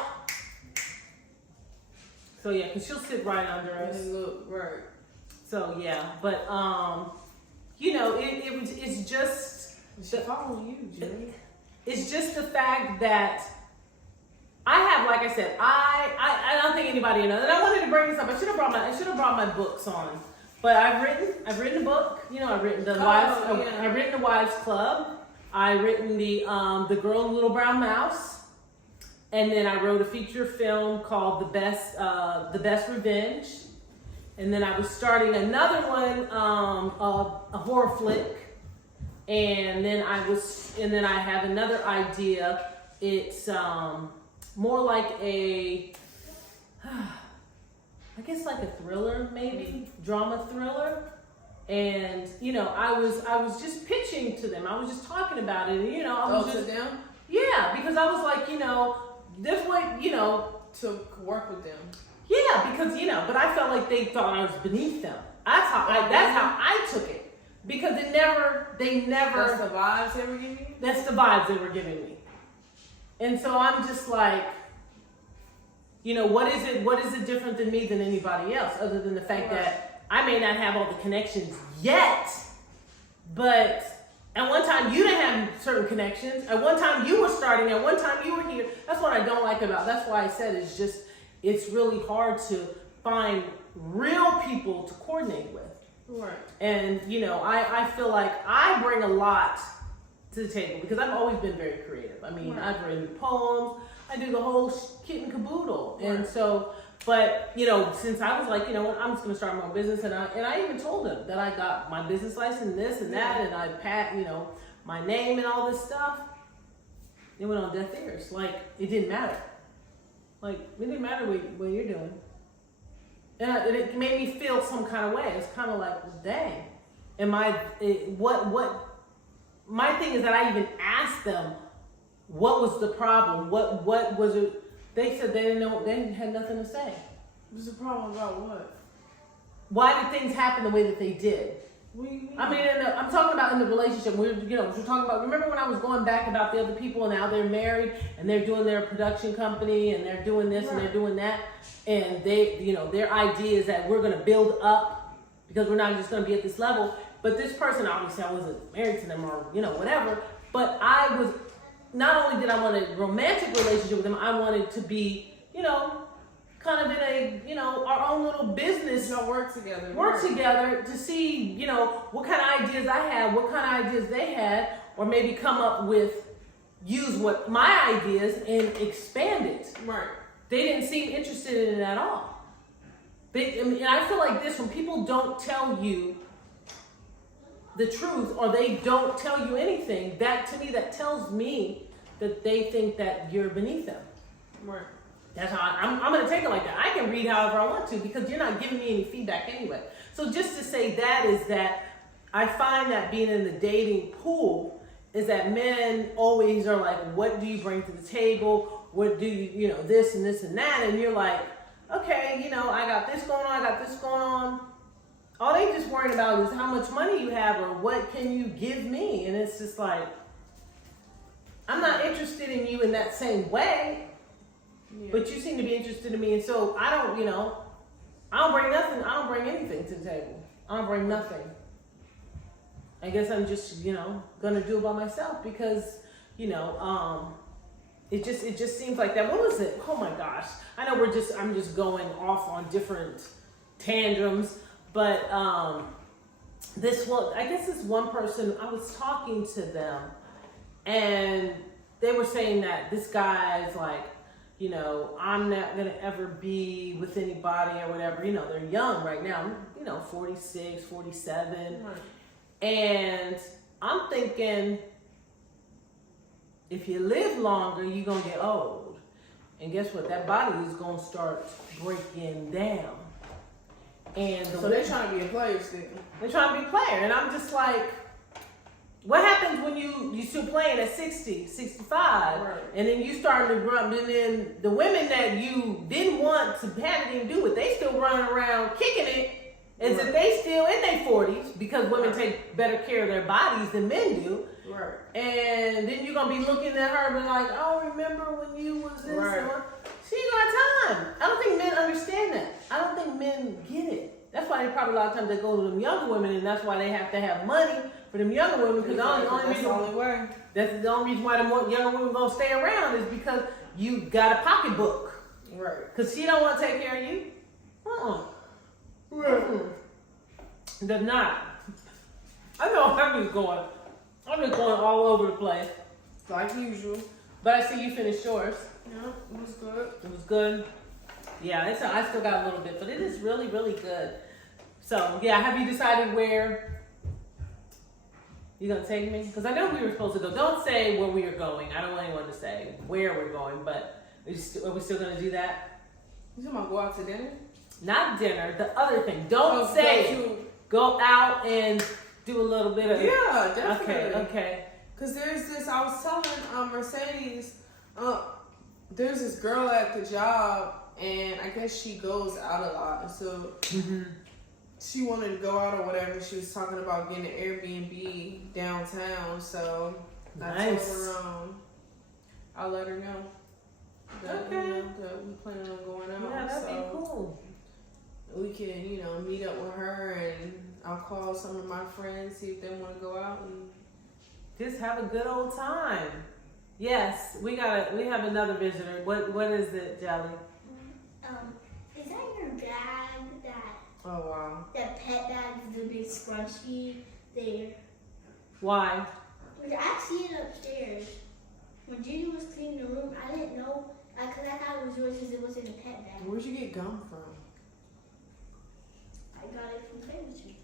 So yeah, because she'll sit right under us. Look, right. So yeah, but you know, it's just She's following you, Jerry. it's just the fact that I have, like I said, I don't think anybody knows. And I wanted to bring this up. I should have brought my books on. But I've written a book. You know, I've written the I've written the Wives Club. I've written the Girl in the Little Brown Mouse. And then I wrote a feature film called The Best Revenge. And then I was starting another one, a horror flick. And then I have another idea. It's more like I guess like a thriller, maybe drama thriller. And you know, I was just pitching to them. I was just talking about it. And, you know, I was just them. Yeah, because I was like, you know, this way, you know, to work with them. Yeah, because you know, but I felt like they thought I was beneath them. That's how I took it. Because they never. That's the vibes they were giving you. That's the vibes they were giving me. And so I'm just like, you know, what is it different than me than anybody else, other than the fact that I may not have all the connections yet, but at one time you didn't have certain connections. At one time you were starting. At one time you were here. That's what I don't like about. That's why I said it's really hard to find real people to coordinate with. Right. And you know, I feel like I bring a lot to the table because I've always been very creative. I mean, I've written poems. I do the whole kit and caboodle. Right. And so, but you know, since I was like, you know, I'm just gonna start my own business, and I even told them that I got my business license, this and that, and I you know, my name and all this stuff. It went on deaf ears. Like it didn't matter. Like it didn't matter what you're doing. And it made me feel some kind of way. It's kind of like, well, dang. What? My thing is that I even asked them, what was the problem? What was it? They said they didn't know. They had nothing to say. What's the problem about what? Why did things happen the way that they did? What do you mean? I mean, I'm talking about in the relationship. We're talking about. Remember when I was going back about the other people, and now they're married and they're doing their production company and they're doing this and they're doing that, and they, you know, their idea is that we're going to build up because we're not just going to be at this level. But this person, obviously, I wasn't married to them or you know whatever. But I was. Not only did I want a romantic relationship with them, I wanted to be, you know, kind of in a, you know, our own little business. You know, work together to see, you know, what kind of ideas I had, what kind of ideas they had, or maybe come up with, use what my ideas and expand it. Right. They didn't seem interested in it at all. And I feel like this, when people don't tell you the truth, or they don't tell you anything, that to me, that tells me that they think that you're beneath them. Right. That's how I'm going to take it like that. I can read however I want to because you're not giving me any feedback anyway. So just to say that is that I find that being in the dating pool is that men always are like, what do you bring to the table? What do you, you know, this and this and that. And you're like, okay, you know, I got this going on. I got this going on. All they just worried about is how much money you have or what can you give me. And it's just like, I'm not interested in you in that same way, but you seem to be interested in me. And so I don't, you know, I don't bring nothing. I don't bring anything to the table. I don't bring nothing. I guess I'm just, you know, going to do it by myself because, you know, it just seems like that. What was it? Oh my gosh. I know I'm just going off on different tantrums. But I guess this one person, I was talking to them and they were saying that this guy's like, you know, I'm not going to ever be with anybody or whatever. You know, they're young right now, you know, 46, 47. Right. And I'm thinking, if you live longer, you're going to get old. And guess what? That body is going to start breaking down. And so they're trying to be a player still. They're trying to be a player. And I'm just like, what happens when you still playing at 60, 65, right. and then you starting to run, and then the women that you didn't want to have anything to do with, they still running around kicking it as if they still in their 40s, because women take better care of their bodies than men do. Right. And then you're going to be looking at her and be like, oh, remember when you was this? Right. She ain't got time. I don't think men understand that. I don't think men get it. That's why they probably a lot of times they go to them younger women, and that's why they have to have money for them younger women, because that's the only way. That's the only reason why the younger women gonna stay around is because you got a pocketbook. Right. Because she don't want to take care of you. Right. Does not. I know I'm just going all over the place. Like usual. But I see you finished yours. Yeah, it was good. It was good. Yeah, I still got a little bit, but it is really, really good. So, yeah, have you decided where you're going to take me? Because I know we were supposed to go. Don't say where we are going. I don't want anyone to say where we're going, but are we still going to do that? You talking about go out to dinner? Not dinner, the other thing. Don't say go out and do a little bit of... Yeah, definitely. Okay. Because there's this, I was telling Mercedes, there's this girl at the job, and I guess she goes out a lot. So she wanted to go out or whatever. She was talking about getting an Airbnb downtown. So I told her I'll let her know that, that we planning on going out. Yeah, that'd be cool. We can, meet up with her, and I'll call some of my friends, see if they want to go out and just have a good old time. Yes, we have another visitor. What is it, Jelly? Is that your bag that? Oh wow. That pet bag is the big scrunchie there. Why? I see it upstairs. When Judy was cleaning the room, I didn't know, because I thought it was yours because it was in the pet bag. Where'd you get gum from? I got it from Baby.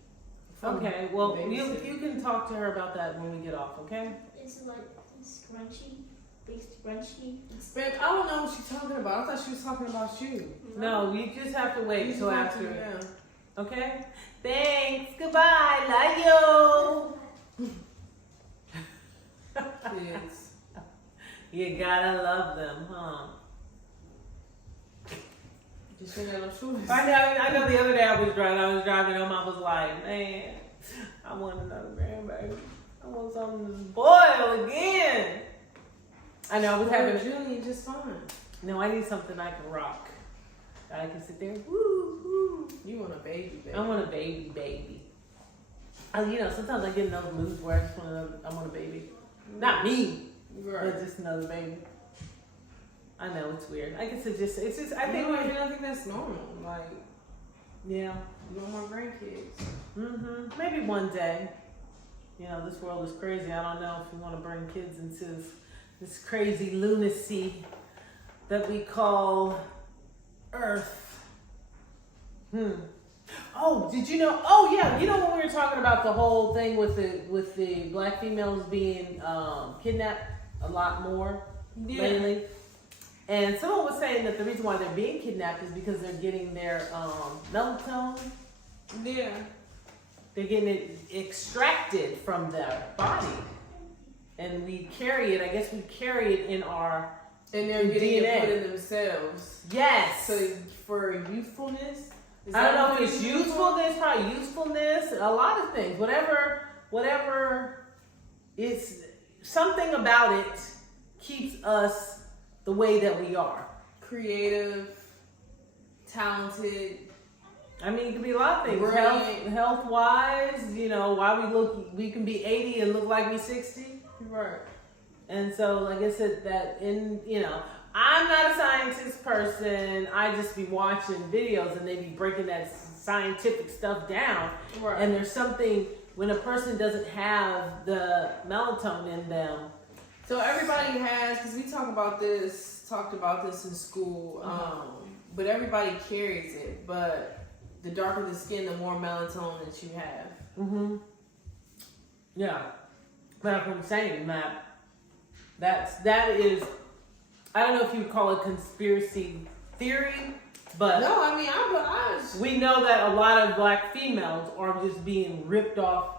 Okay, well, you can talk to her about that when we get off, okay? It's like scrunchy, big scrunchy. I don't know what she's talking about. I thought she was talking about you. No, you just have to wait till after. Yeah. Okay? Thanks. Goodbye. Love you. Yes. You gotta love them, huh? Just ain't got no choice. I know the other day I was driving home, I was like, man, I want another grandbaby. I want something to spoil again. I know I was having Julie just fine. No, I need something I can rock. I can sit there, woo, woo. You want a baby. I want a baby. Sometimes I get in those moods where I want a baby. Not me, but just another baby. I know it's weird. I guess it's just. I think that's normal. Like, yeah, no more grandkids. Maybe one day. This world is crazy. I don't know if we want to bring kids into this crazy lunacy that we call Earth. Oh, did you know? Oh, yeah. When we were talking about the whole thing with the black females being kidnapped a lot more lately. And someone was saying that the reason why they're being kidnapped is because they're getting their melatonin. Yeah. They're getting it extracted from their body. And we carry it, I guess we carry it in our And they're getting DNA. it put in themselves. Yes. So for youthfulness? I don't know if it's usefulness, probably usefulness, a lot of things. Whatever it's something about it keeps us the way that we are. Creative, talented. I mean, it could be a lot of things. Health wise, why we can be 80 and look like we're 60. Right. And so, like I said, I'm not a scientist person. I just be watching videos and they be breaking that scientific stuff down. Right. And there's something, when a person doesn't have the melatonin in them. So everybody has, because we talked about this in school, but everybody carries it. But the darker the skin, the more melatonin that you have. Yeah. But like I'm saying, Matt, that is, I don't know if you would call it conspiracy theory, But no, I mean, we know that a lot of black females are just being ripped off,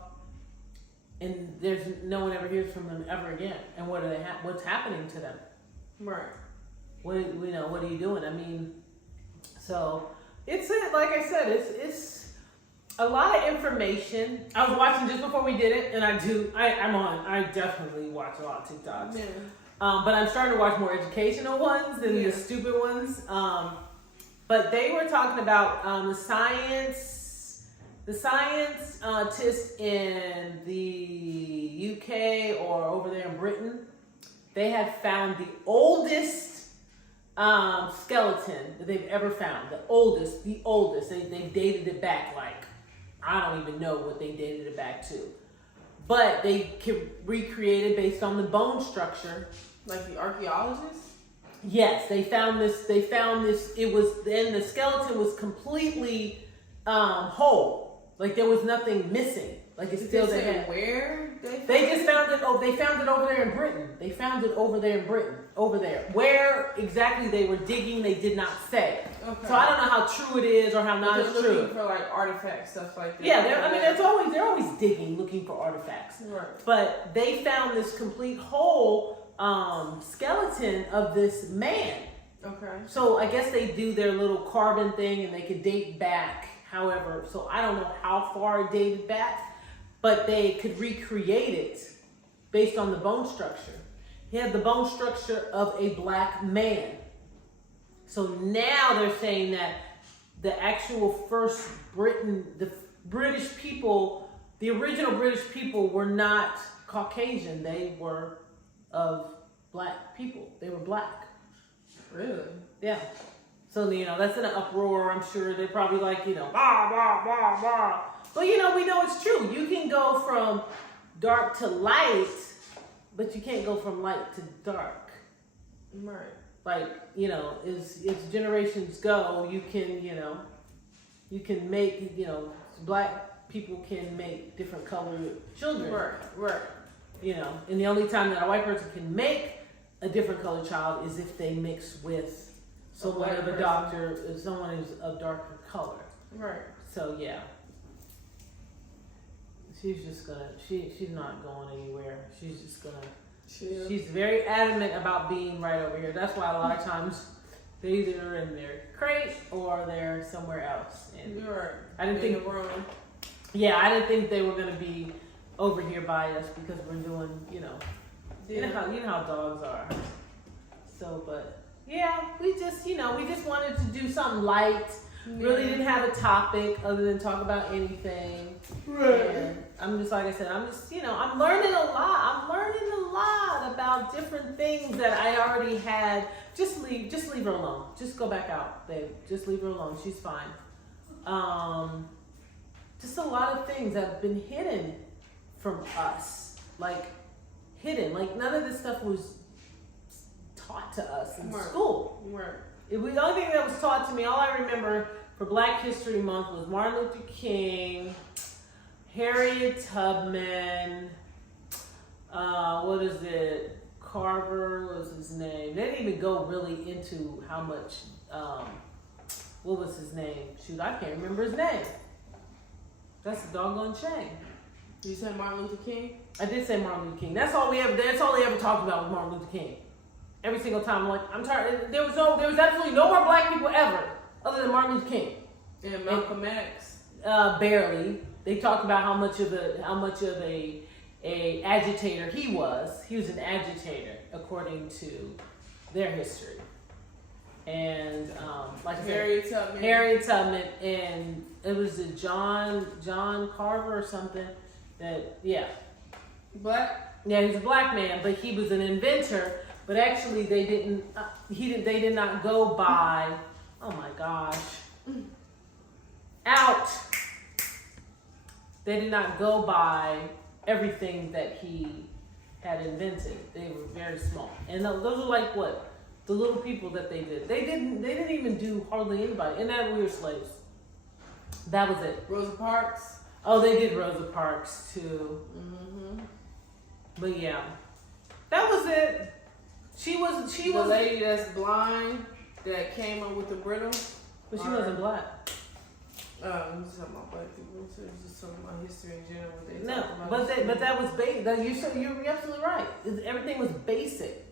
and there's no one ever hears from them ever again. And what are they? What's happening to them? right. What What are you doing? I mean, so it's like I said, it's a lot of information. I was watching just before we did it, and I definitely watch a lot of TikToks. Yeah. But I'm starting to watch more educational ones than the stupid ones. But they were talking about the scientists in the UK or over there in Britain. They had found the oldest skeleton that they've ever found. The oldest. They dated it back like, I don't even know what they dated it back to. But they could recreate it based on the bone structure. Like the archaeologists? Yes, they found this. It was, and the skeleton was completely whole. Like there was nothing missing. Like it's still there. Where they just found it. Oh, they found it over there in Britain. They found it over there in Britain. Over there, where exactly they were digging, they did not say. Okay. So I don't know how true it is or how not it's true. Looking for like artifacts, stuff like that. Yeah, they're always digging, looking for artifacts. Right. But they found this complete whole skeleton of this man. Okay. So I guess they do their little carbon thing and they could date back. However, so I don't know how far it dated back, but they could recreate it based on the bone structure. He had the bone structure of a black man. So now they're saying that the actual first the British people, the original British people were not Caucasian. They were of black people. They were black. Really? Yeah. So, that's in an uproar. I'm sure they're probably like, blah, blah, blah, blah. But, we know it's true. You can go from dark to light, but you can't go from light to dark. Right. Like, as generations go, you can make, black people can make different colored children. Right. And the only time that a white person can make a different colored child is if they mix with someone of a doctor, someone who's of darker color. Right. So, yeah. She's just gonna, she's not going anywhere. She's just gonna, she's very adamant about being right over here. That's why a lot of times they're either in their crate or they're somewhere else. And you're right. I didn't think they were gonna be over here by us because we're doing, you know how dogs are. So, but yeah, we just wanted to do something light. Yeah. Really didn't have a topic other than talk about anything. Right. And I'm just, like I said, I'm learning a lot. I'm learning a lot about different things that I already had. Just leave her alone. Just go back out, babe. Just leave her alone. She's fine. Just a lot of things that have been hidden from us. Like, hidden. Like, none of this stuff was taught to us in school. Right. The only thing that was taught to me, all I remember for Black History Month was Martin Luther King, Harriet Tubman, Carver was his name. They didn't even go really into how much, what was his name? Shoot, I can't remember his name. That's a doggone shame. You said Martin Luther King? I did say Martin Luther King. That's all they ever talked about was Martin Luther King. Every single time, I'm like, I'm tired. There was absolutely no more Black people ever, other than Martin Luther King. And Malcolm X. Barely. They talked about how much of a agitator he was. He was an agitator, according to their history. And like I said, Harriet Tubman, and it was a John Carver or something. Black. Yeah, he's a black man, but he was an inventor. But actually, they did not go by. Oh my gosh! Out. They did not go by everything that he had invented. They were very small, and those are like what the little people that they did. They didn't even do hardly anybody. And that we were slaves. That was it. Rosa Parks. Oh, they did Rosa Parks too. Mm-hmm. But yeah, that was it. She was the lady that's blind that came up with the riddle. But she wasn't black. I'm just talking about black people. So it's just talking about history in general. What they No, talk about but that was basic. You're absolutely right. Everything was basic.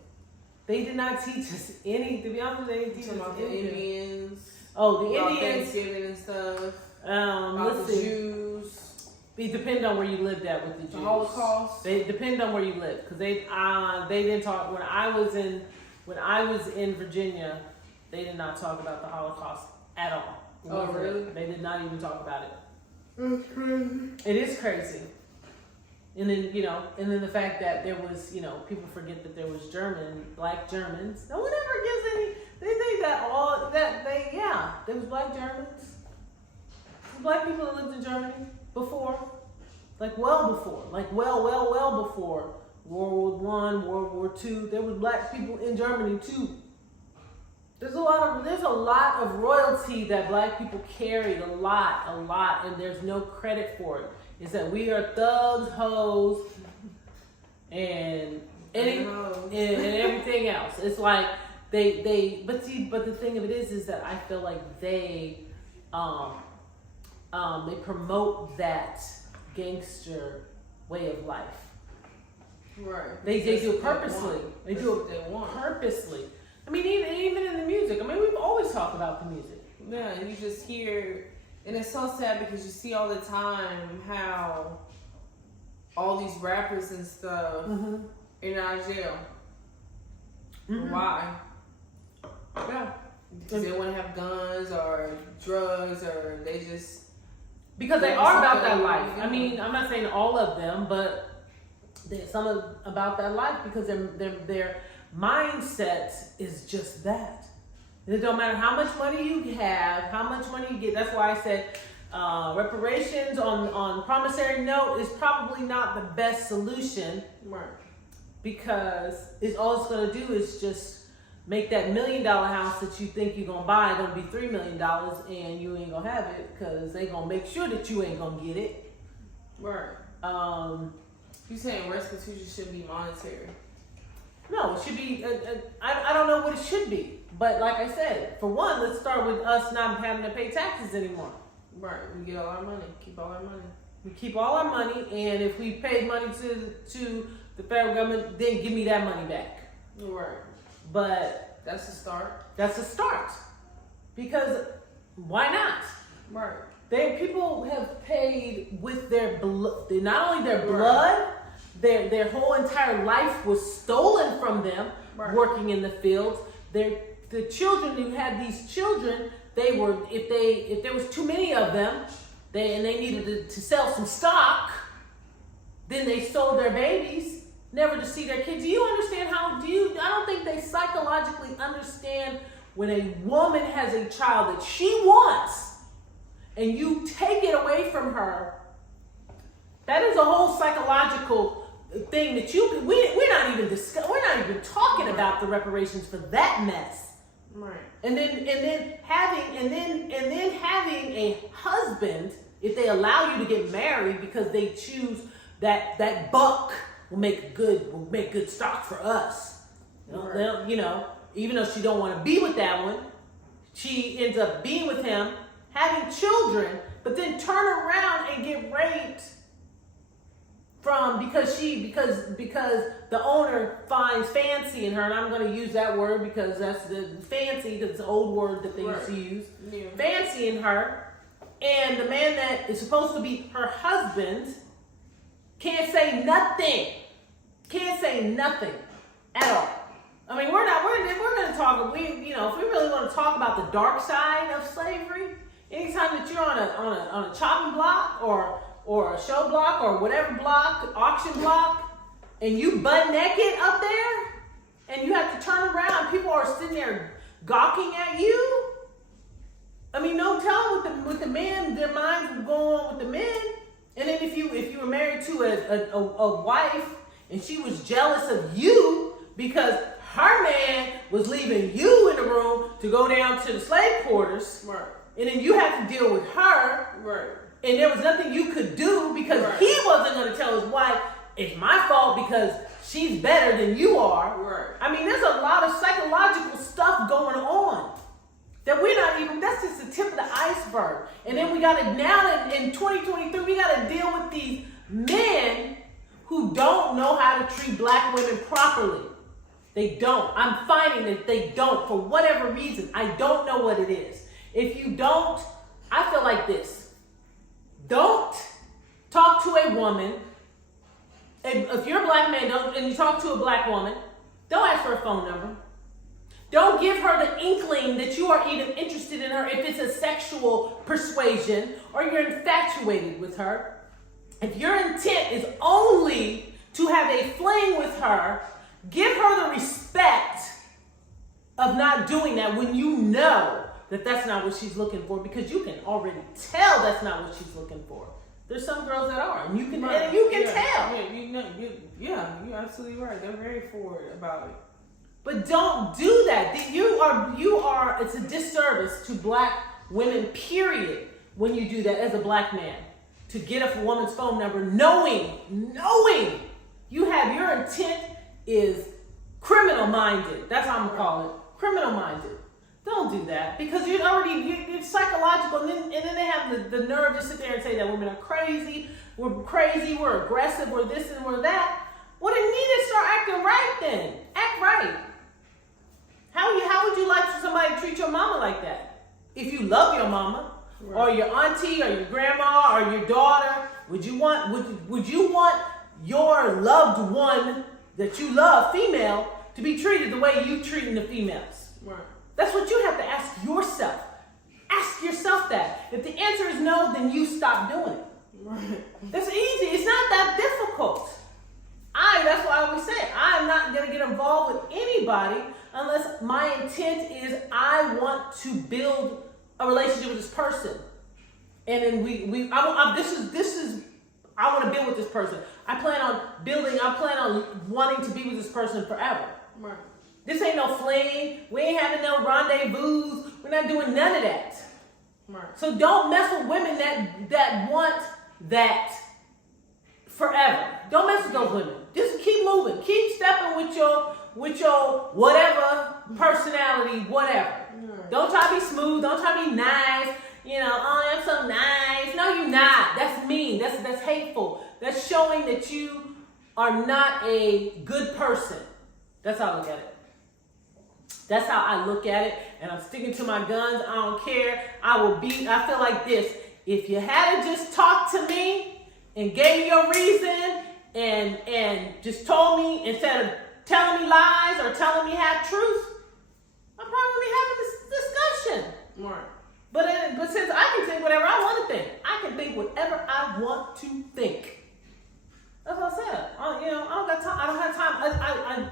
They did not teach us any. To be honest, they didn't teach us about the anything. Indians. Oh, the about Indians. Thanksgiving and stuff. Let's the see. Jews. It depends on where you lived at with the Jews. The Holocaust. They depend on where you lived because they didn't talk when I was in Virginia. They did not talk about the Holocaust at all. Oh, really? They did not even talk about it. That's crazy. It is crazy. And then the fact that there was, people forget that there was black Germans. No one ever gives any. They think there was black Germans. Black people that lived in Germany before, well before World War I, World War II. There was black people in Germany too. There's a lot of royalty that black people carried, a lot, and there's no credit for it. It's that we are thugs, hoes, and everything else. It's like but the thing of it is that I feel like they promote that gangster way of life. Right. They do it purposely. They do it purposely. I mean, even in the music. I mean, we've always talked about the music. Yeah, and you just hear, and it's so sad because you see all the time how all these rappers and stuff are out of jail. Mm-hmm. Why? Yeah. Because they want to have guns or drugs, or they just... Because they are about that life. I mean, I'm not saying all of them, but there's some about that life because their mindset is just that. It don't matter how much money you have, how much money you get. That's why I said reparations on promissory note is probably not the best solution. Right. Because all it's going to do is just make that $1 million house that you think you're going to buy going to be $3 million and you ain't going to have it because they going to make sure that you ain't going to get it. Right. You saying restitution should be monetary? No, it should be, I don't know what it should be. But like I said, for one, let's start with us not having to pay taxes anymore. Right. We get all our money. Keep all our money. We keep all our money, and if we pay money to the federal government, then give me that money back. Right. But that's a start. That's a start. Because why not? Right. People have paid with their blood. Not only their blood, their whole entire life was stolen from them working in the fields. The children who had these children, they were if there was too many of them, they needed to sell some stock, then they sold their babies, never to see their kids. Do you understand I don't think they psychologically understand when a woman has a child that she wants and you take it away from her. That is a whole psychological thing that we're not even talking about the reparations for that mess. Right. And then having a husband, if they allow you to get married because they choose that buck will make good stock for us. Even though she don't want to be with that one, she ends up being with him, having children, but then turn around and get raped because the owner finds fancy in her, and I'm going to use that word because that's the fancy, that's the old word that they used to use. Yeah. Fancy in her, and the man that is supposed to be her husband can't say nothing at all. I mean, we're going to talk. If we really want to talk about the dark side of slavery, anytime that you're on a chopping block or a show block or whatever block, auction block, and you butt naked up there, and you have to turn around, people are sitting there gawking at you. I mean, no telling with the men, their minds will go on with the men. And then if you were married to a wife and she was jealous of you because her man was leaving you in the room to go down to the slave quarters, and then you have to deal with her, and there was nothing you could do because he wasn't going to tell his wife, it's my fault because she's better than you are. I mean, there's a lot of psychological stuff going on that we're not even, that's just the tip of the iceberg. And then we got to, now in 2023, we got to deal with these men who don't know how to treat black women properly. They don't. I'm finding that they don't for whatever reason. I don't know what it is. If you don't, I feel like this. Don't talk to a woman. If you're a black man and you talk to a black woman, don't ask for a phone number. Don't give her the inkling that you are even interested in her if it's a sexual persuasion or you're infatuated with her. If your intent is only to have a fling with her, give her the respect of not doing that when you know that that's not what she's looking for, because you can already tell that's not what she's looking for. There's some girls that are, and you can Right. and you can Yeah. tell. You're absolutely right. They're very forward about it. But don't do that. You are. It's a disservice to black women, period, when you do that as a black man. To get a woman's phone number, knowing you have your intent is criminal minded. That's how I'm gonna call it. Criminal minded. Don't do that, because you're psychological, and then they have the nerve to sit there and say that women are crazy, we're aggressive, we're this and we're that. Well, then you need to start acting right then. Act right. How would you like for somebody to treat your mama like that? If you love your mama, or your auntie, or your grandma, or your daughter, would you want your loved one that you love, female, to be treated the way you treating the females? Right. That's what you have to ask yourself. Ask yourself that. If the answer is no, then you stop doing it. Right. That's easy. It's not that difficult. That's why I always say, I'm not going to get involved with anybody unless my intent is I want to build a relationship with this person. And then I want to build with this person. I plan on wanting to be with this person forever. Right. This ain't no fling. We ain't having no rendezvous. We're not doing none of that. Right. So don't mess with women that want that forever. Don't mess with those women. Just keep moving. Keep stepping with your whatever personality, whatever. Right. Don't try to be smooth. Don't try to be nice. Oh, I'm so nice. No, you're not. That's mean. That's hateful. That's showing that you are not a good person. That's how I look at it. That's how I look at it, and I'm sticking to my guns. I don't care. I feel like this. If you had to just talk to me and gave me your reason and just told me instead of telling me lies or telling me half truth, I probably would be having this discussion. Right. But since I can think whatever I want to think, I can think whatever I want to think. That's what I said. I don't got time. I don't have time.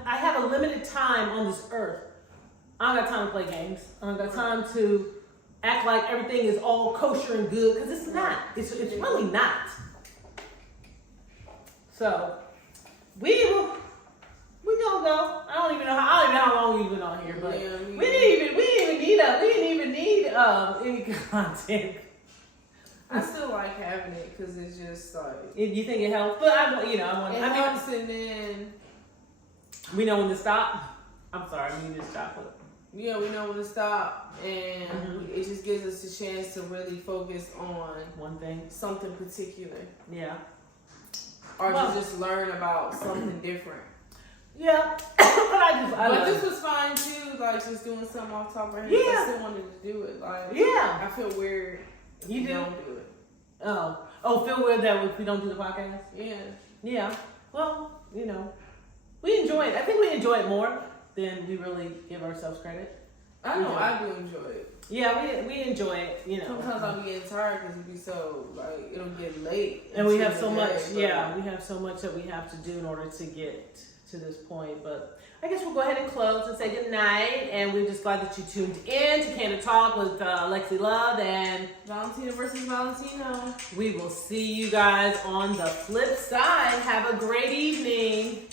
I have a limited time on this earth. I don't got time to play games. I don't got time to act like everything is all kosher and good, because it's not. It's really not. So we gonna go. I don't even know how long we've been on here, but we didn't even need any content. I still like having it because it's just like. You think it helps? But It helps, and then we know when to stop. I'm sorry, we need to stop it. Yeah, we know when to stop, and it just gives us a chance to really focus on one thing, something particular. Yeah. Or to just learn about something different. Yeah. But this was fine too, like just doing something off the top of our head. Yeah. I still wanted to do it. Like, yeah. I feel weird if you don't do it. Feel weird that if we don't do the podcast? Yeah. Yeah. Well, we enjoy it. I think we enjoy it more than we really give ourselves credit. I know, I do enjoy it. Yeah, we enjoy it, Sometimes I'll be getting tired because it'll be so, like, it'll get late. And we have so much, we have so much that we have to do in order to get to this point. But I guess we'll go ahead and close and say good night. And we're just glad that you tuned in to Candid Talk with Lexee Love and Valentina versus Valentino. We will see you guys on the flip side. Have a great evening.